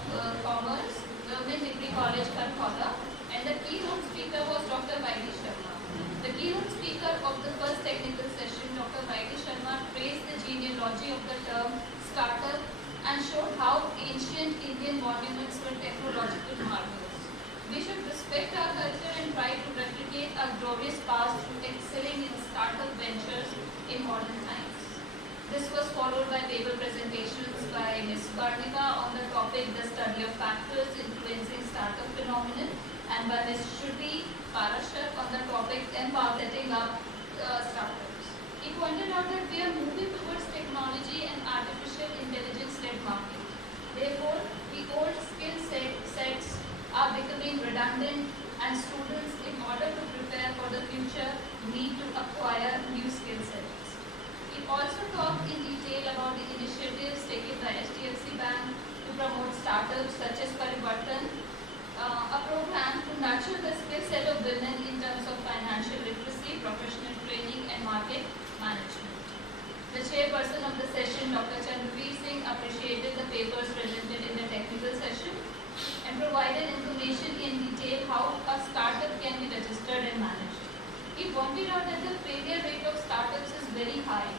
Commerce, Government Degree College, Karkhoda, and the keynote speaker was Dr. Vaidi Sharma. The keynote speaker of the first technical session, Dr. Vaidi Sharma, praised the genealogy of the term startup and showed how ancient Indian monuments were technological marvels. We should respect our culture and try to replicate our glorious past through excelling in startup ventures in modern times. This was followed by paper presentations by Ms. Karnika on the topic The Study of Factors Influencing Startup Phenomenon, and by Ms. Shruti Parashar on the topic Setting Up Startups. He pointed out that we are moving towards technology and artificial intelligence-led market. Therefore, the old skill sets are becoming redundant, and students, in order to prepare for the future, need to acquire new skill sets. He also talked in detail about the initiatives taken by HDFC Bank to promote startups such as Parivartan, a program to nurture the skill set of women in terms of financial literacy, professional training, and market management. The chairperson of the session, Dr. Chandravir Singh, appreciated the papers presented in the technical session and provided information in detail how a startup can be registered and managed. He pointed out that the failure rate of startups is very high.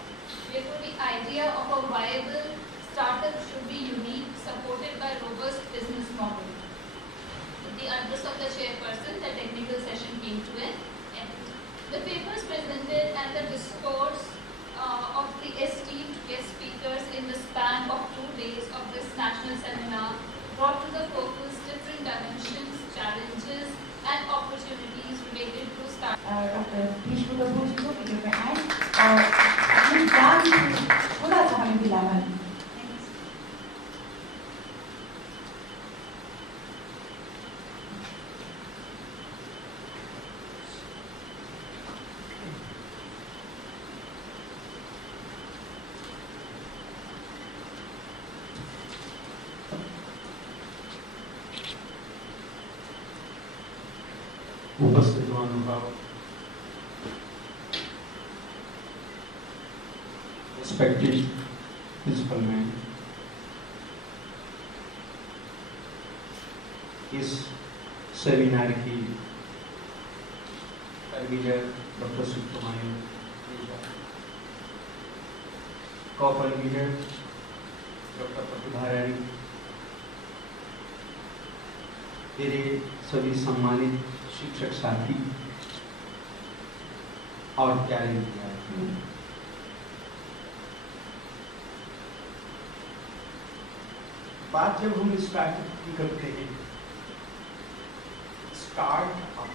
Therefore, the idea of a viable startup should be unique, supported by robust business model. With the address of the chairperson, the technical session came to an end. The papers presented and the discourse of the esteemed guest speakers in the span of 2 days of this national seminar brought to the focus different dimensions, challenges, and opportunities related to startups. Doctor Bhishma Kapoor ji को वीडियो पे आए और अपनी जान थोड़ा सा हमें दिलावा दें। उपस्थित महानुभाव, respected principal मैम, इस सेमिनार की कन्वीनर डॉक्टर सुब्रमण्यम, को-कन्वीनर डॉक्टर प्रतिभा रानी, मेरे सभी सम्मानित शिक्षक साथी और प्यारे विद्यार्थी, बात जब हम स्टार्टअप की करते हैं, स्टार्टअप,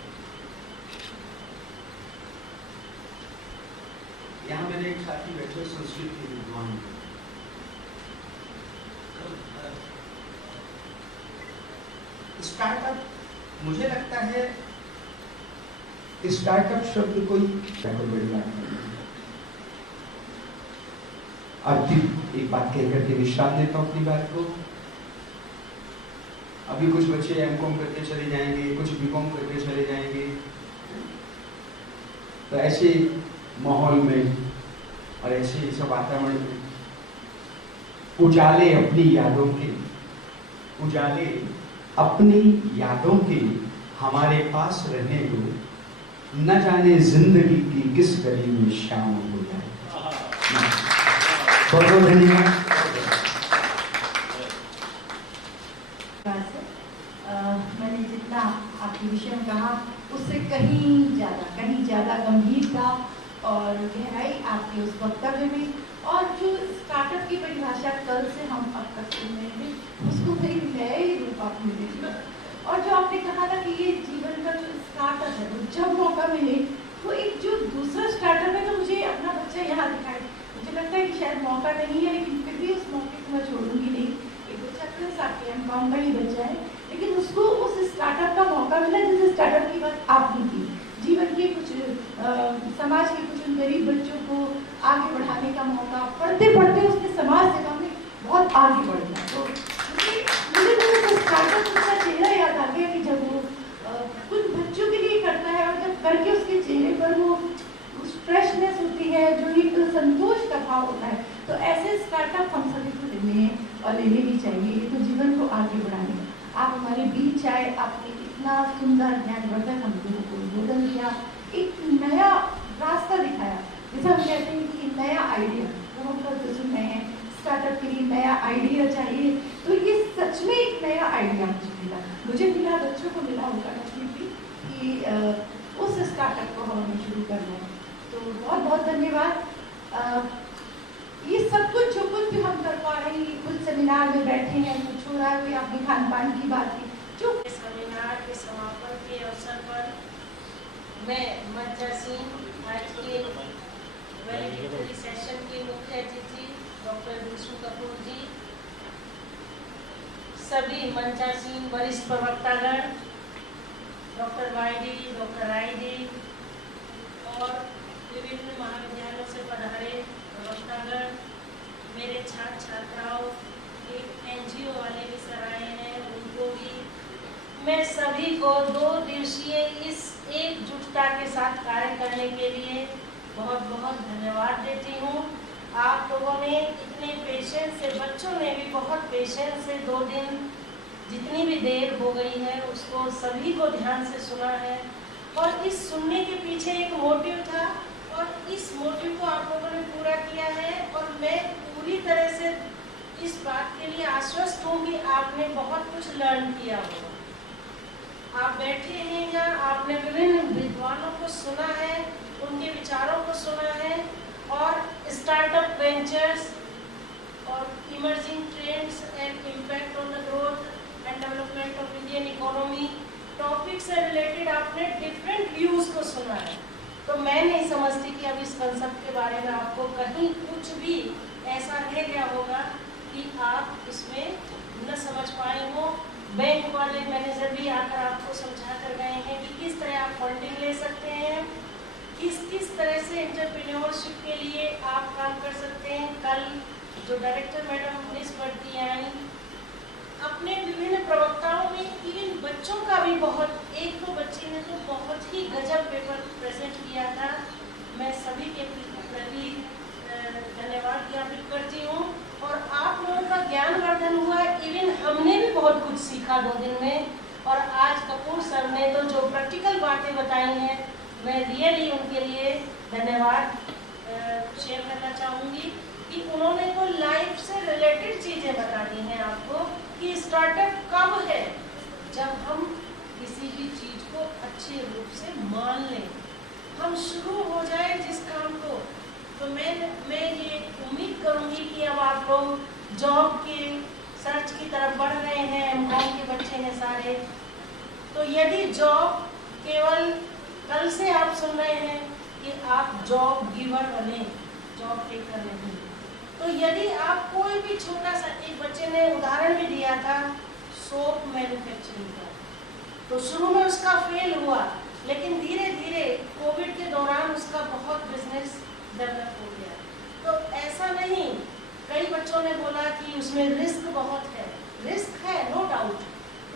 यहाँ मेरे एक साथी बैठे संस्कृत के विद्वान, स्टार्टअप मुझे लगता है स्टार्टअप शब्द कोई बड़ी बात नहीं। अब एक बात कह करके विश्राम देता हूँ अपनी बात को। अभी कुछ बच्चे एमकॉम करके चले जाएंगे, कुछ बीकॉम करके चले जाएंगे, तो ऐसे माहौल में और ऐसे वातावरण में उजाले अपनी यादों के हमारे पास रहने दो, न जाने जिंदगी की किस गली में शाम हो जाए। बहुत बहुत धन्यवाद। मैंने जितना आपके विषय में कहा उससे कहीं ज़्यादा गंभीरता और गहराई आपके उस वक्तव्य में, और जो स्टार्टअप की परिभाषा कल से हम अब तक सुन रहे थे उसको कहीं नए ही रूप आपने दे दिया। और जो आपने कहा था कि ये जीवन का जो स्टार्टअप है वो जब मौका मिले तो एक जो दूसरा स्टार्टअप है तो मुझे अपना बच्चा यहाँ दिखाए। मुझे लगता है कि शायद मौका नहीं है, लेकिन फिर भी उस मौके को मैं छोड़ूंगी नहीं। एक बच्चा प्लस आपके एम.कॉम का ही बच्चा है, लेकिन उसको उस स्टार्टअप का मौका मिला जिस स्टार्टअप की बात आपने की। जीवन के कुछ समाज के कुछ गरीब बच्चों को आगे बढ़ाने का मौका, पढ़ते पढ़ते उसने समाज सेवा में बहुत आगे बढ़ गया। तो मुझे तो स्टार्टअप का चेहरा याद आ गया कि जब वो कुछ बच्चों के लिए करता है और जब करके उसके चेहरे पर वो फ्रेशनेस होती है, जो एक संतोष का भाव होता है। तो ऐसे स्टार्टअप हम सभी को लेने हैं और लेने भी चाहिए, ये तो जीवन को आगे बढ़ाने। आप हमारे बीच आए, आपने इतना सुंदर ज्ञानवर्धक हम लोगों को उद्बोधन किया, एक नया रास्ता दिखाया। जैसे हम कहते हैं कि नया आइडिया, तो हम कल सुन रहे हैं स्टार्टअप के लिए नया आइडिया चाहिए, तो ये सच में एक नया आइडिया मुझे मिला, बच्चों को मिला होगा कि उस स्टार्टअप को हमने शुरू करना है। तो बहुत बहुत धन्यवाद। ये सब कुछ जो कुछ भी हम कर पा रहे हैं, कुछ सेमिनार में बैठे हैं, कुछ हो रहा है, कोई अपने खान पान की बात की, जो सेमिनार के समापन के अवसर पर मैं मंचा सिंह, आज के वैलिडिक्टरी सेशन के मुख्य अतिथि डॉक्टर विष्णु कपूर जी, सभी मंचा सिंह वरिष्ठ प्रवक्तागण, डॉक्टर वाईडी, डॉक्टर आईडी और विभिन्न महाविद्यालयों से पधारे प्रवक्तागण, मेरे छात्र छात्राओं, एक एनजीओ वाले भी सर आए हैं, उनको भी मैं सभी को 2 दिवसीय इस एकजुटता के साथ कार्य करने के लिए बहुत बहुत धन्यवाद देती हूँ। आप लोगों ने इतने पेशेंस से, बच्चों ने भी बहुत पेशेंस से 2 दिन जितनी भी देर हो गई है उसको सभी को ध्यान से सुना है, और इस सुनने के पीछे एक मोटिव था और इस मोटिव को आप लोगों ने पूरा किया है। और मैं पूरी तरह से इस बात के लिए आश्वस्त हूँ कि आपने बहुत कुछ लर्न किया होगा। आप बैठे हैं यहाँ, आपने विभिन्न विद्वानों को सुना है, उनके विचारों को सुना है, और स्टार्टअप वेंचर्स और emerging trends and impact on the growth and development of Indian economy topic से रिलेटेड आपने डिफरेंट व्यूज को सुना है। तो मैं नहीं समझती कि अब इस कंसेप्ट के बारे में आपको कहीं कुछ भी ऐसा रह गया होगा कि आप इसमें न समझ पाए हो। बैंक वाले मैनेजर भी आकर आपको समझा कर गए हैं कि किस तरह आप फंडिंग ले सकते हैं, किस तरह से एंटरप्रेन्योरशिप के लिए आप काम कर सकते हैं। कल जो डायरेक्टर मैडम पुलिस बढ़ती आई, अपने विभिन्न प्रवक्ताओं ने इवन बच्चों का भी बहुत, एक तो बच्चे ने तो बहुत ही गजब पेपर प्रेजेंट किया था। मैं सभी के प्रति धन्यवाद ज्ञापित करती हूँ, और आप लोगों का ज्ञानवर्धन हुआ। इवन हमने भी बहुत कुछ सीखा 2 दिन में, और आज कपूर सर ने तो जो प्रैक्टिकल बातें बताई हैं, मैं रियली उनके लिए धन्यवाद शेयर करना चाहूँगी कि उन्होंने तो लाइफ से रिलेटेड चीज़ें बता दी हैं आपको कि स्टार्टअप कब है, जब हम किसी भी चीज़ को अच्छे रूप से मान लें, हम शुरू हो जाए जिस काम को। तो मैं ये उम्मीद करूँगी कि अब आप लोग जॉब के सर्च की तरफ बढ़ रहे हैं, एम.कॉम के बच्चे हैं सारे, तो यदि जॉब केवल कल से आप सुन रहे हैं कि आप जॉब गिवर बने, जॉब टेकर नहीं, तो यदि आप कोई भी छोटा सा, एक बच्चे ने उदाहरण भी दिया था सोप मैन्युफैक्चरिंग का, तो शुरू में उसका फेल हुआ, लेकिन धीरे धीरे कोविड के दौरान उसका बहुत बिजनेस डेवलप हो गया। तो ऐसा नहीं, कई बच्चों ने बोला कि उसमें रिस्क बहुत है। रिस्क है, नो डाउट,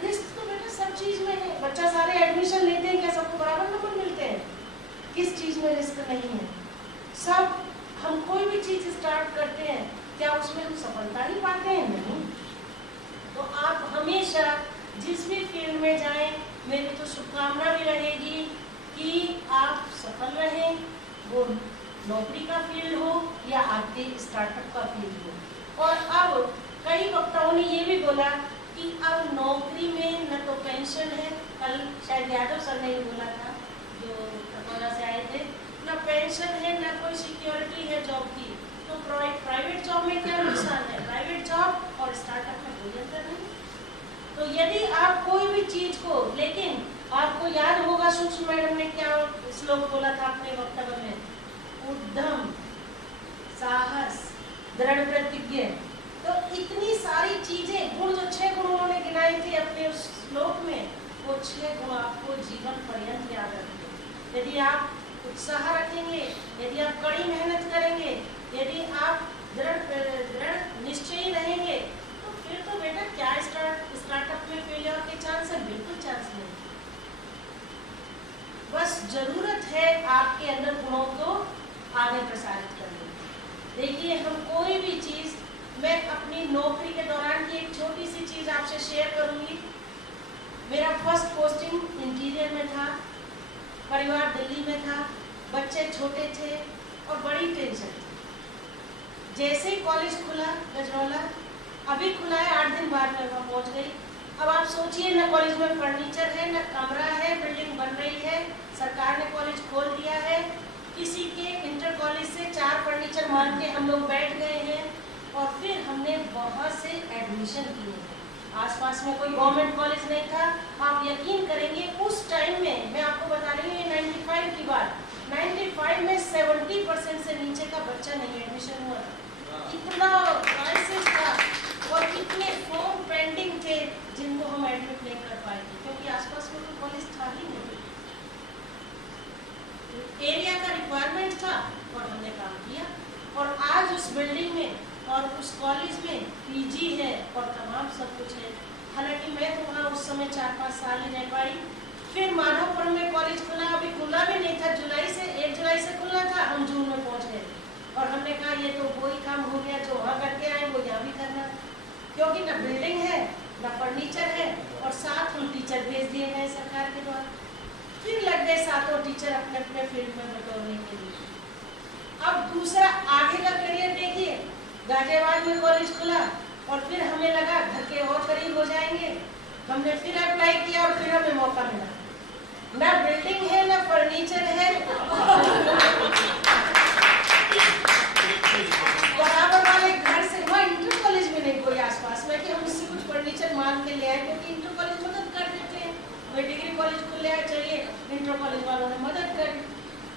रिस्क तो बेटा सब चीज़ में है। बच्चा सारे एडमिशन लेते हैं, क्या सबको बराबर नंबर मिलते हैं? किस चीज़ में रिस्क नहीं है? सब, हम कोई भी चीज़ स्टार्ट करते हैं, क्या उसमें हम सफलता ही पाते हैं? नहीं। तो आप हमेशा जिस भी फील्ड में जाएं, मेरी तो शुभकामना भी रहेगी कि आप सफल रहें, वो नौकरी का फील्ड हो या आपके स्टार्टअप का फील्ड हो। और अब कई वक्ताओं ने ये भी बोला कि अब नौकरी में न तो पेंशन है, कल शायद यादव सर ने ही बोला था जो कटौरा से आए थे, ना पेंशन है ना कोई सिक्योरिटी है जॉब की। तो प्राइवेट जॉब में क्या नुकसान है? प्राइवेट जॉब और स्टार्टअप में कोई अंतर नहीं। तो यदि आप कोई भी चीज को, लेकिन आपको याद होगा सूक्ष्म मैडम ने क्या श्लोक बोला था अपने वक्तव्य में, उद्यम, साहस, दृढ़ प्रतिज्ञा। तो इतनी सारी चीजें, गुण जो 6 गुण उन्होंने गिनाए थे अपने उस श्लोक में, वो 6 गुण आपको जीवन पर्यंत याद रखेंगे। यदि आप उत्साह रखेंगे, यदि आप कड़ी मेहनत करेंगे, यदि आप दृढ़ निश्चयी रहेंगे, तो फिर तो बेटा क्या स्टार्टअप में फेलियर के चांस है? बिल्कुल चांस नहीं। बस जरूरत है आपके अंदर गुणों को आगे प्रसारित करने की। देखिए, हम कोई भी चीज, मैं अपनी नौकरी के दौरान की एक छोटी सी चीज आपसे शेयर करूंगी। मेरा फर्स्ट पोस्टिंग इंटीरियर में था, परिवार दिल्ली में था, बच्चे छोटे थे और बड़ी टेंशन थी। जैसे ही कॉलेज खुला गजरौला, अभी खुला है 8 दिन बाद मैं वहाँ पहुँच गई। अब आप सोचिए, न कॉलेज में फर्नीचर है, न कमरा है, बिल्डिंग बन रही है, सरकार ने कॉलेज खोल दिया है। किसी के इंटर कॉलेज से 4 फर्नीचर मांग के हम लोग बैठ गए हैं और फिर हमने वहाँ से एडमिशन किए। आसपास में कोई गवर्नमेंट कॉलेज नहीं था। आप यकीन करेंगे उस टाइम में, मैं आपको बता रही हूँ, 95 की बात, 95 में 70% से नीचे का बच्चा नहीं एडमिशन हुआ था। इतना क्राइसिस था और कितने फॉर्म पेंडिंग थे जिनको हम एडमिट नहीं कर पाए थे, क्योंकि आसपास में कोई कॉलेज था ही नहीं। एरिया का रिक्वायरमेंट था और हमने काम किया और आज उस बिल्डिंग में और उस कॉलेज में पीजी है और तमाम सब कुछ है। हालांकि मैं तो वहाँ उस समय 4-5 साल ही रह पाई। फिर माधवपुर में कॉलेज खुला, अभी खुला भी नहीं था, 1 जुलाई से खुलना था, हम जून में पहुँच गए और हमने कहा ये तो वही काम हो गया जो वहाँ करके आए वो यहाँ भी करना, क्योंकि न बिल्डिंग है न फर्नीचर है और 7 हम टीचर भेज दिए गए सरकार के द्वारा। फिर लग गए 7 टीचर अपने अपने फील्ड में बटोरने के लिए। अब दूसरा आगे का करियर देखिए, गाजियाबाद में कॉलेज खुला और फिर हमें लगा घर के और करीब हो जाएंगे, हमने फिर अप्लाई किया और फिर हमें मौका मिला। ना बिल्डिंग है ना फर्नीचर है, बराबर वाले घर से, वहाँ इंटर कॉलेज में नहीं कोई आसपास में कि हम इससे कुछ फर्नीचर मांग के ले आए, क्योंकि इंटर कॉलेज मदद कर देते हैं। कोई डिग्री कॉलेज खुल आए, चलिए इंटर कॉलेज वालों ने मदद करी।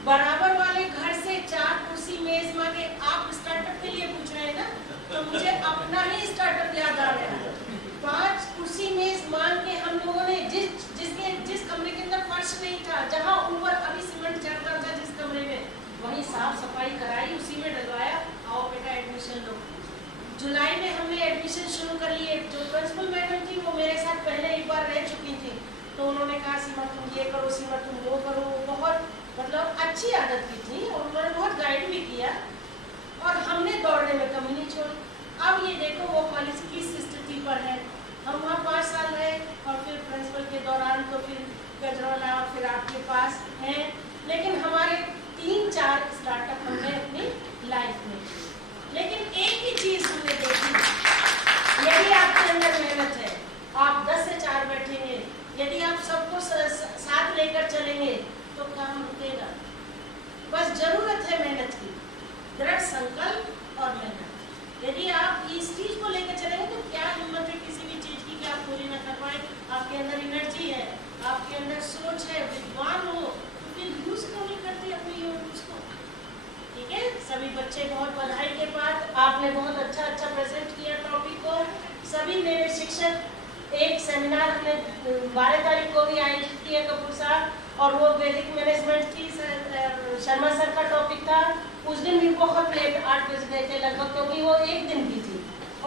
बराबर वाले घर से 4 कुर्सी मेज मांगे। आप स्टार्टअप के लिए पूछ रहे हैं ना, तो मुझे अपना ही स्टार्टअप याद आ रहा है। 5 कुर्सी मेज मांग के हम लोगों ने जिस कमरे के अंदर फर्श नहीं था, जहाँ ऊपर अभी सीमेंट चढ़ रहा था जिस कमरे में, वहीं साफ सफाई कराई, उसी में डलवाया, आओ बेटा एडमिशन लो। जुलाई में हमने एडमिशन शुरू कर लिए। जो प्रिंसिपल मैडम थी वो मेरे साथ पहले एक बार रह चुकी थी, तो उन्होंने कहा सीमा तुम ये करो, सीमा तुम वो करो। बहुत मतलब अच्छी आदत की थी और उन्होंने बहुत गाइड भी किया और हमने दौड़ने में कमी नहीं छोड़ी। अब ये देखो वो कॉलेज किस स्थिति पर है। हम वहाँ 5 साल रहे और फिर प्रिंसिपल के दौरान तो फिर गजरौला और फिर आपके पास हैं, लेकिन हमारे 3-4 स्टार्टअप हमने अपनी लाइफ में। लेकिन एक ही चीज हमने देखी, यदि आपके अंदर मेहनत है, आप 10 से 4 बैठेंगे, यदि आप सबको साथ लेकर चलेंगे तो काम रुकेगा। बस जरूरत है मेहनत की, दृढ़ संकल्प और मेहनत। यदि आप इस चीज को लेकर चलेंगे तो क्या हिम्मत है किसी भी चीज की कि आप पूरी न कर पाए। आपके अंदर एनर्जी है, आपके अंदर सोच है, विद्वान हो, तो फिर यूज क्यों नहीं करते अपने यूज को। ठीक है, सभी बच्चे बहुत बधाई के बाद आपने बहुत अच्छा प्रेजेंट किया टॉपिक को। सभी मेरे शिक्षक, एक सेमिनार हमने 12 तारीख को भी आयोजित किया कपूर साहब, और वो वैदिक मैनेजमेंट की शर्मा सर का टॉपिक था। उस दिन भी बहुत लेट 8 बज गए थे लगभग, क्योंकि वो एक दिन की थी।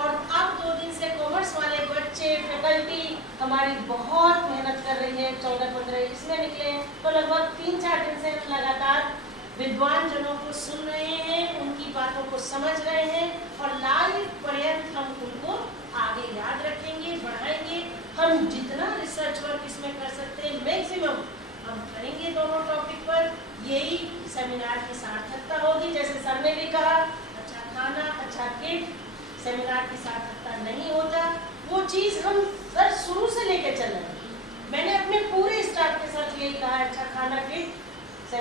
और अब 2 दिन से कॉमर्स वाले बच्चे, फैकल्टी हमारी बहुत मेहनत कर रही है, 14-15 इसमें निकले, तो लगभग 3-4 दिन से लगातार विद्वान जनों को सुन रहे हैं, उनकी बातों को समझ रहे हैं और लाइफ पर्यंत हम उनको आगे याद रखेंगे, बढ़ाएंगे। हम जितना रिसर्च वर्क इसमें कर सकते हैं मैक्सिमम हम करेंगे दोनों टॉपिक पर। यही सेमिनार की सार्थकता होगी। जैसे सर ने भी कहा, अच्छा खाना, अच्छा किट सेमिनार की सार्थकता नहीं होता। वो चीज़ हम सर शुरू से लेकर चल रहे हैं। मैंने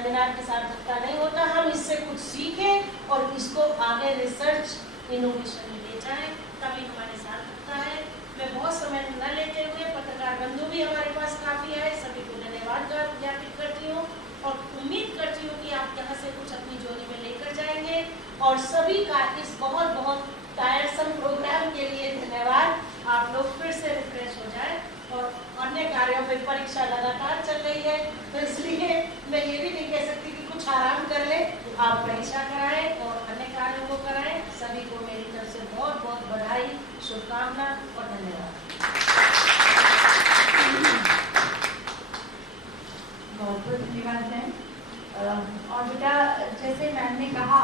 सेमिनार की सार्थकता नहीं होता। हम इससे कुछ सीखें और इसको आगे रिसर्च इनोवेशन में ले जाएं, तभी हमारी सार्थकता है। मैं बहुत समय न लेते हुए, पत्रकार बंधु भी हमारे पास काफ़ी है, सभी को धन्यवाद ज्ञापित करती हूँ और उम्मीद करती हूँ कि आप यहाँ से कुछ अपनी जोड़ी में लेकर जाएंगे। और सभी का इस बहुत बहुत टायरसम प्रोग्राम के लिए धन्यवाद। आप लोग फिर से रिफ्रेश हो जाए और अन्य कार्यों पर परीक्षा लगातार चल रही है, तो इसलिए मैं ये भी नहीं कह सकती कि कुछ आराम कर ले। आप परीक्षा कराएं और अन्य कार्यों को कराएं। सभी को मेरी तरफ से बहुत बहुत बधाई, शुभकामना और धन्यवाद। बहुत बहुत धन्यवाद मैम। और बेटा, जैसे मैम ने कहा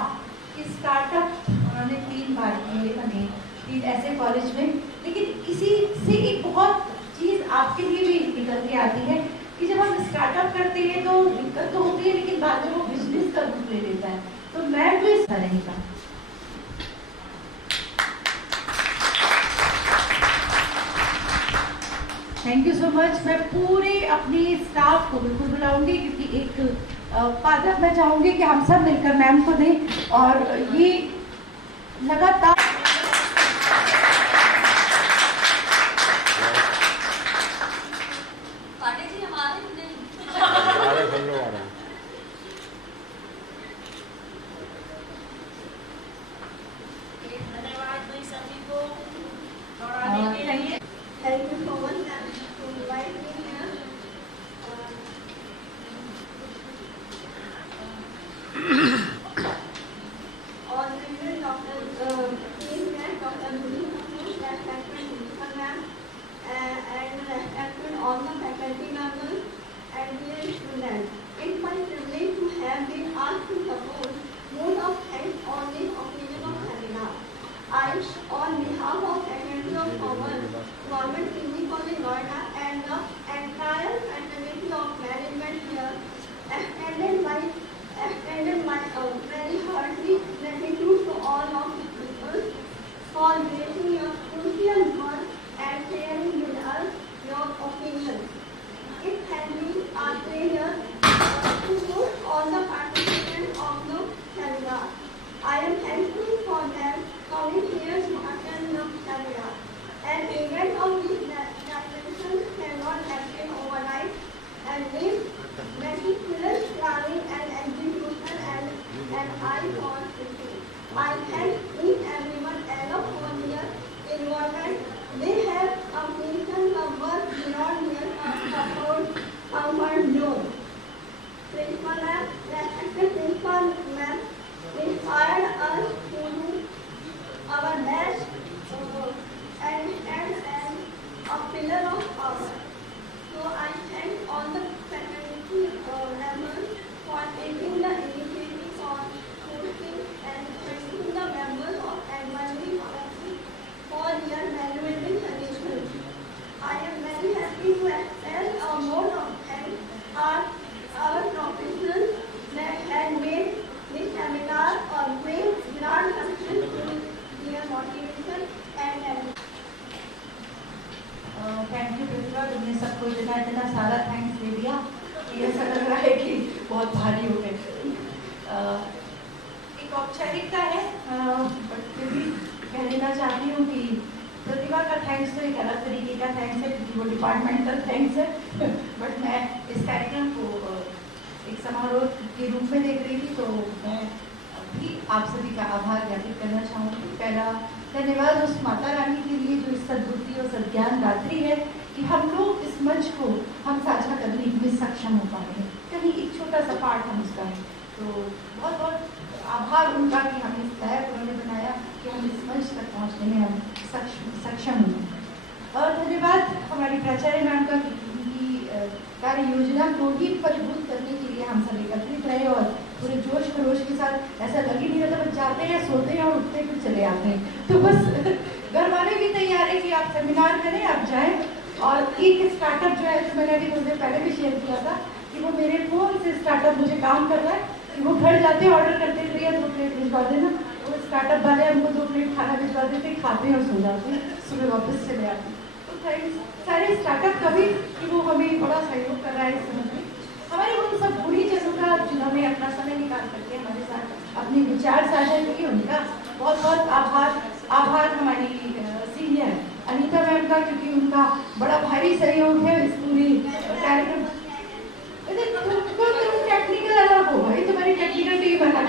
कि स्टार्टअप उन्होंने 3 बार किए हमें 3 ऐसे कॉलेज में, लेकिन इसी से एक बहुत चीज़ आपके लिए भी निकल के आती है कि जब हम स्टार्टअप करते हैं तो दिक्कत तो होती है, लेकिन बाद में वो बिजनेस का रूप ले लेता है। तो मैं तो इस तरह का थैंक यू सो मच। मैं पूरे अपनी स्टाफ को बिल्कुल बुलाऊंगी, क्योंकि एक पादक मैं चाहूंगी कि हम सब मिलकर मैम को दें और ये लगातार Thank you so much to invite me here. On the Dr. Dr. Ma'am and respected all the faculty members and dear students. It's my privilege to have been asked to support most of thanks on this occasion of seminar. I, on behalf of Faculty of Commerce, Government Degree College Noida and the entire Faculty of Management here, extended my very hearty gratitude to all of the people for gracing your crucial work and sharing with us your opinions. It has been a pleasure to put all the participants of the seminar. I am thankful for them coming here to attend the seminar. An event of this dimension cannot happen overnight and needs meticulous planning and execution and an eye for safety. I thank each and everyone else for their involvement. They have completed the work beyond their comfort zone. Principal Ma'am, respected Principal Ma'am, inspired us to do our best and a pillar of ours. So I thank all the faculty members for taking the initiative for hosting and thanking the members of advisory council for their valuable suggestions. I am very happy to express a vote of thanks our professors that had made this seminar a great grand success to their motivation and thank you principal, तुमने सबको इतना सारा थैंक्स दे दिया कि ऐसा लग रहा है कि बहुत भारी हो गए। एक औपचारिकता है, बट फिर भी कह देना चाहती हूँ कि प्रतिभा का थैंक्स तो एक अलग तरीके का थैंक्स है, क्योंकि वो डिपार्टमेंटल थैंक्स है। बट मैं इस कार्यक्रम को एक समारोह के रूप में देख रही थी, तो मैं भी आप सभी का आभार ज्ञापित करना चाहूँगी। पहला धन्यवाद उस माता रानी के लिए जो इस सद्बुद्धि और सद्ज्ञान दात्री है कि हम लोग इस मंच को हम साझा करने में सक्षम हो पा रहे हैं, कहीं एक छोटा सा पार्ट हम उसका है। तो बहुत बहुत आभार उनका कि हमें इस लायक उन्होंने बनाया कि हम इस मंच तक पहुँचने में हम सक्षम हुए। और धन्यवाद हमारी प्राचार्य मैम का, उनकी कार्य योजना को ही परिपूर्ण करने के लिए हम सब एकत्रित रहे और पूरे जोश खरोश के साथ ऐसा लग ही नहीं रहता, बस जाते हैं, सोते हैं और उठते फिर चले आते हैं। तो बस घर वाले भी तैयार है कि आप सेमिनार करें, आप जाएं। और एक स्टार्टअप जो है, जो मैंने अभी कुछ देर पहले भी शेयर किया था कि वो मेरे फ़ोन से स्टार्टअप मुझे काम कर रहा है कि वो घर जाते ऑर्डर करते थे, भैया 2 प्लेट भिजवा देना। वो स्टार्टअप वाले हमको 2 प्लेट खाना भिजवा देते, खाते हैं और सो जाते हैं, सुबह वापस चले आते हैं। तो थैंक्स सारे स्टार्टअप का भी कि वो हमें बड़ा सहयोग कर रहा है इस समय में। हमारे उन सब बूढ़ी जनों का जिन्होंने अपना समय निकाल करके हमारे साथ अपने विचार साझा किए, उनका बहुत बहुत आभार हमारी सीनियर अनीता मैम का, क्योंकि उनका बड़ा भारी सहयोग है इस पूरी कार्यक्रम। टेक्निकल अलग हो भाई, तुम्हारी टेक्निकल टीम अलग।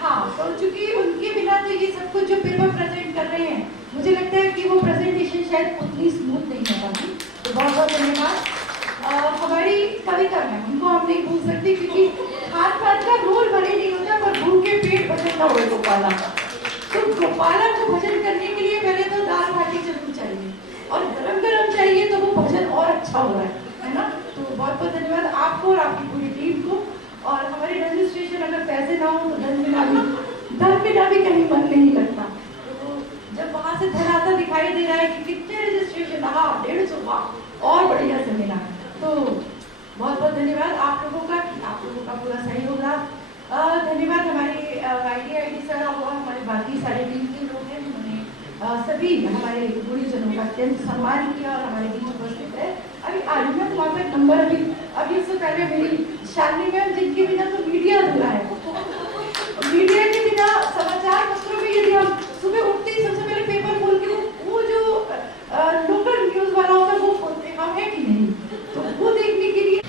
हाँ, तो चूंकि उनके बिना तो ये सब कुछ जो पेपर प्रेजेंट कर रहे हैं, मुझे लगता है कि वो प्रेजेंटेशन शायद उतनी स्मूथ नहीं हो पाती। तो बहुत बहुत धन्यवाद। हमारी कविता मैम, उनको हम नहीं भूल सकते, क्योंकि खान पान का रोल भले नहीं होता पर भूखे पेट भजन का हो गोपाला का। तो गोपाला को भजन करने के लिए पहले तो दाल बाटी जरूर चाहिए और गरम गरम चाहिए, तो वो भजन और अच्छा हो रहा है ना। तो बहुत बहुत धन्यवाद आपको और आपकी पूरी टीम को। और हमारी रजिस्ट्रेशन अगर पैसे ना हो तो धन बिना भी कहीं मन नहीं लगता। तो जब वहाँ से धन आता दिखाई दे रहा है कि कितने रजिस्ट्रेशन, हाँ 150 और बढ़िया सेमिनार। तो बहुत बहुत धन्यवाद आप लोगों का, आप लोगों का पूरा सहयोग रहा। धन्यवाद हमारे आईडी सर और हमारे बाकी सारे टीम के लोग हैं जिन्होंने सभी हमारे बूढ़ी जनों का अत्यंत सम्मान किया और हमारे बीच उपस्थित है। अभी आलिमा तुम्हारा नंबर अभी उससे पहले मेरी शालिनी मैम, जिनके बिना तो मीडिया अधूरा है। मीडिया के बिना समाचार पत्रों में यदि हम सुबह उठते ही सबसे पहले पेपर खोल के वो जो लोकल न्यूज वाला होता है वो खोलते हम है कि नहीं, तो वो देखने के लिए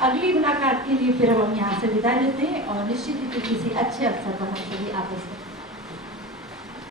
अगली मुलाकात के लिए फिर हम यहाँ से विदा लेते हैं और निश्चित ही किसी अच्छे अवसर पर हम सभी आपस में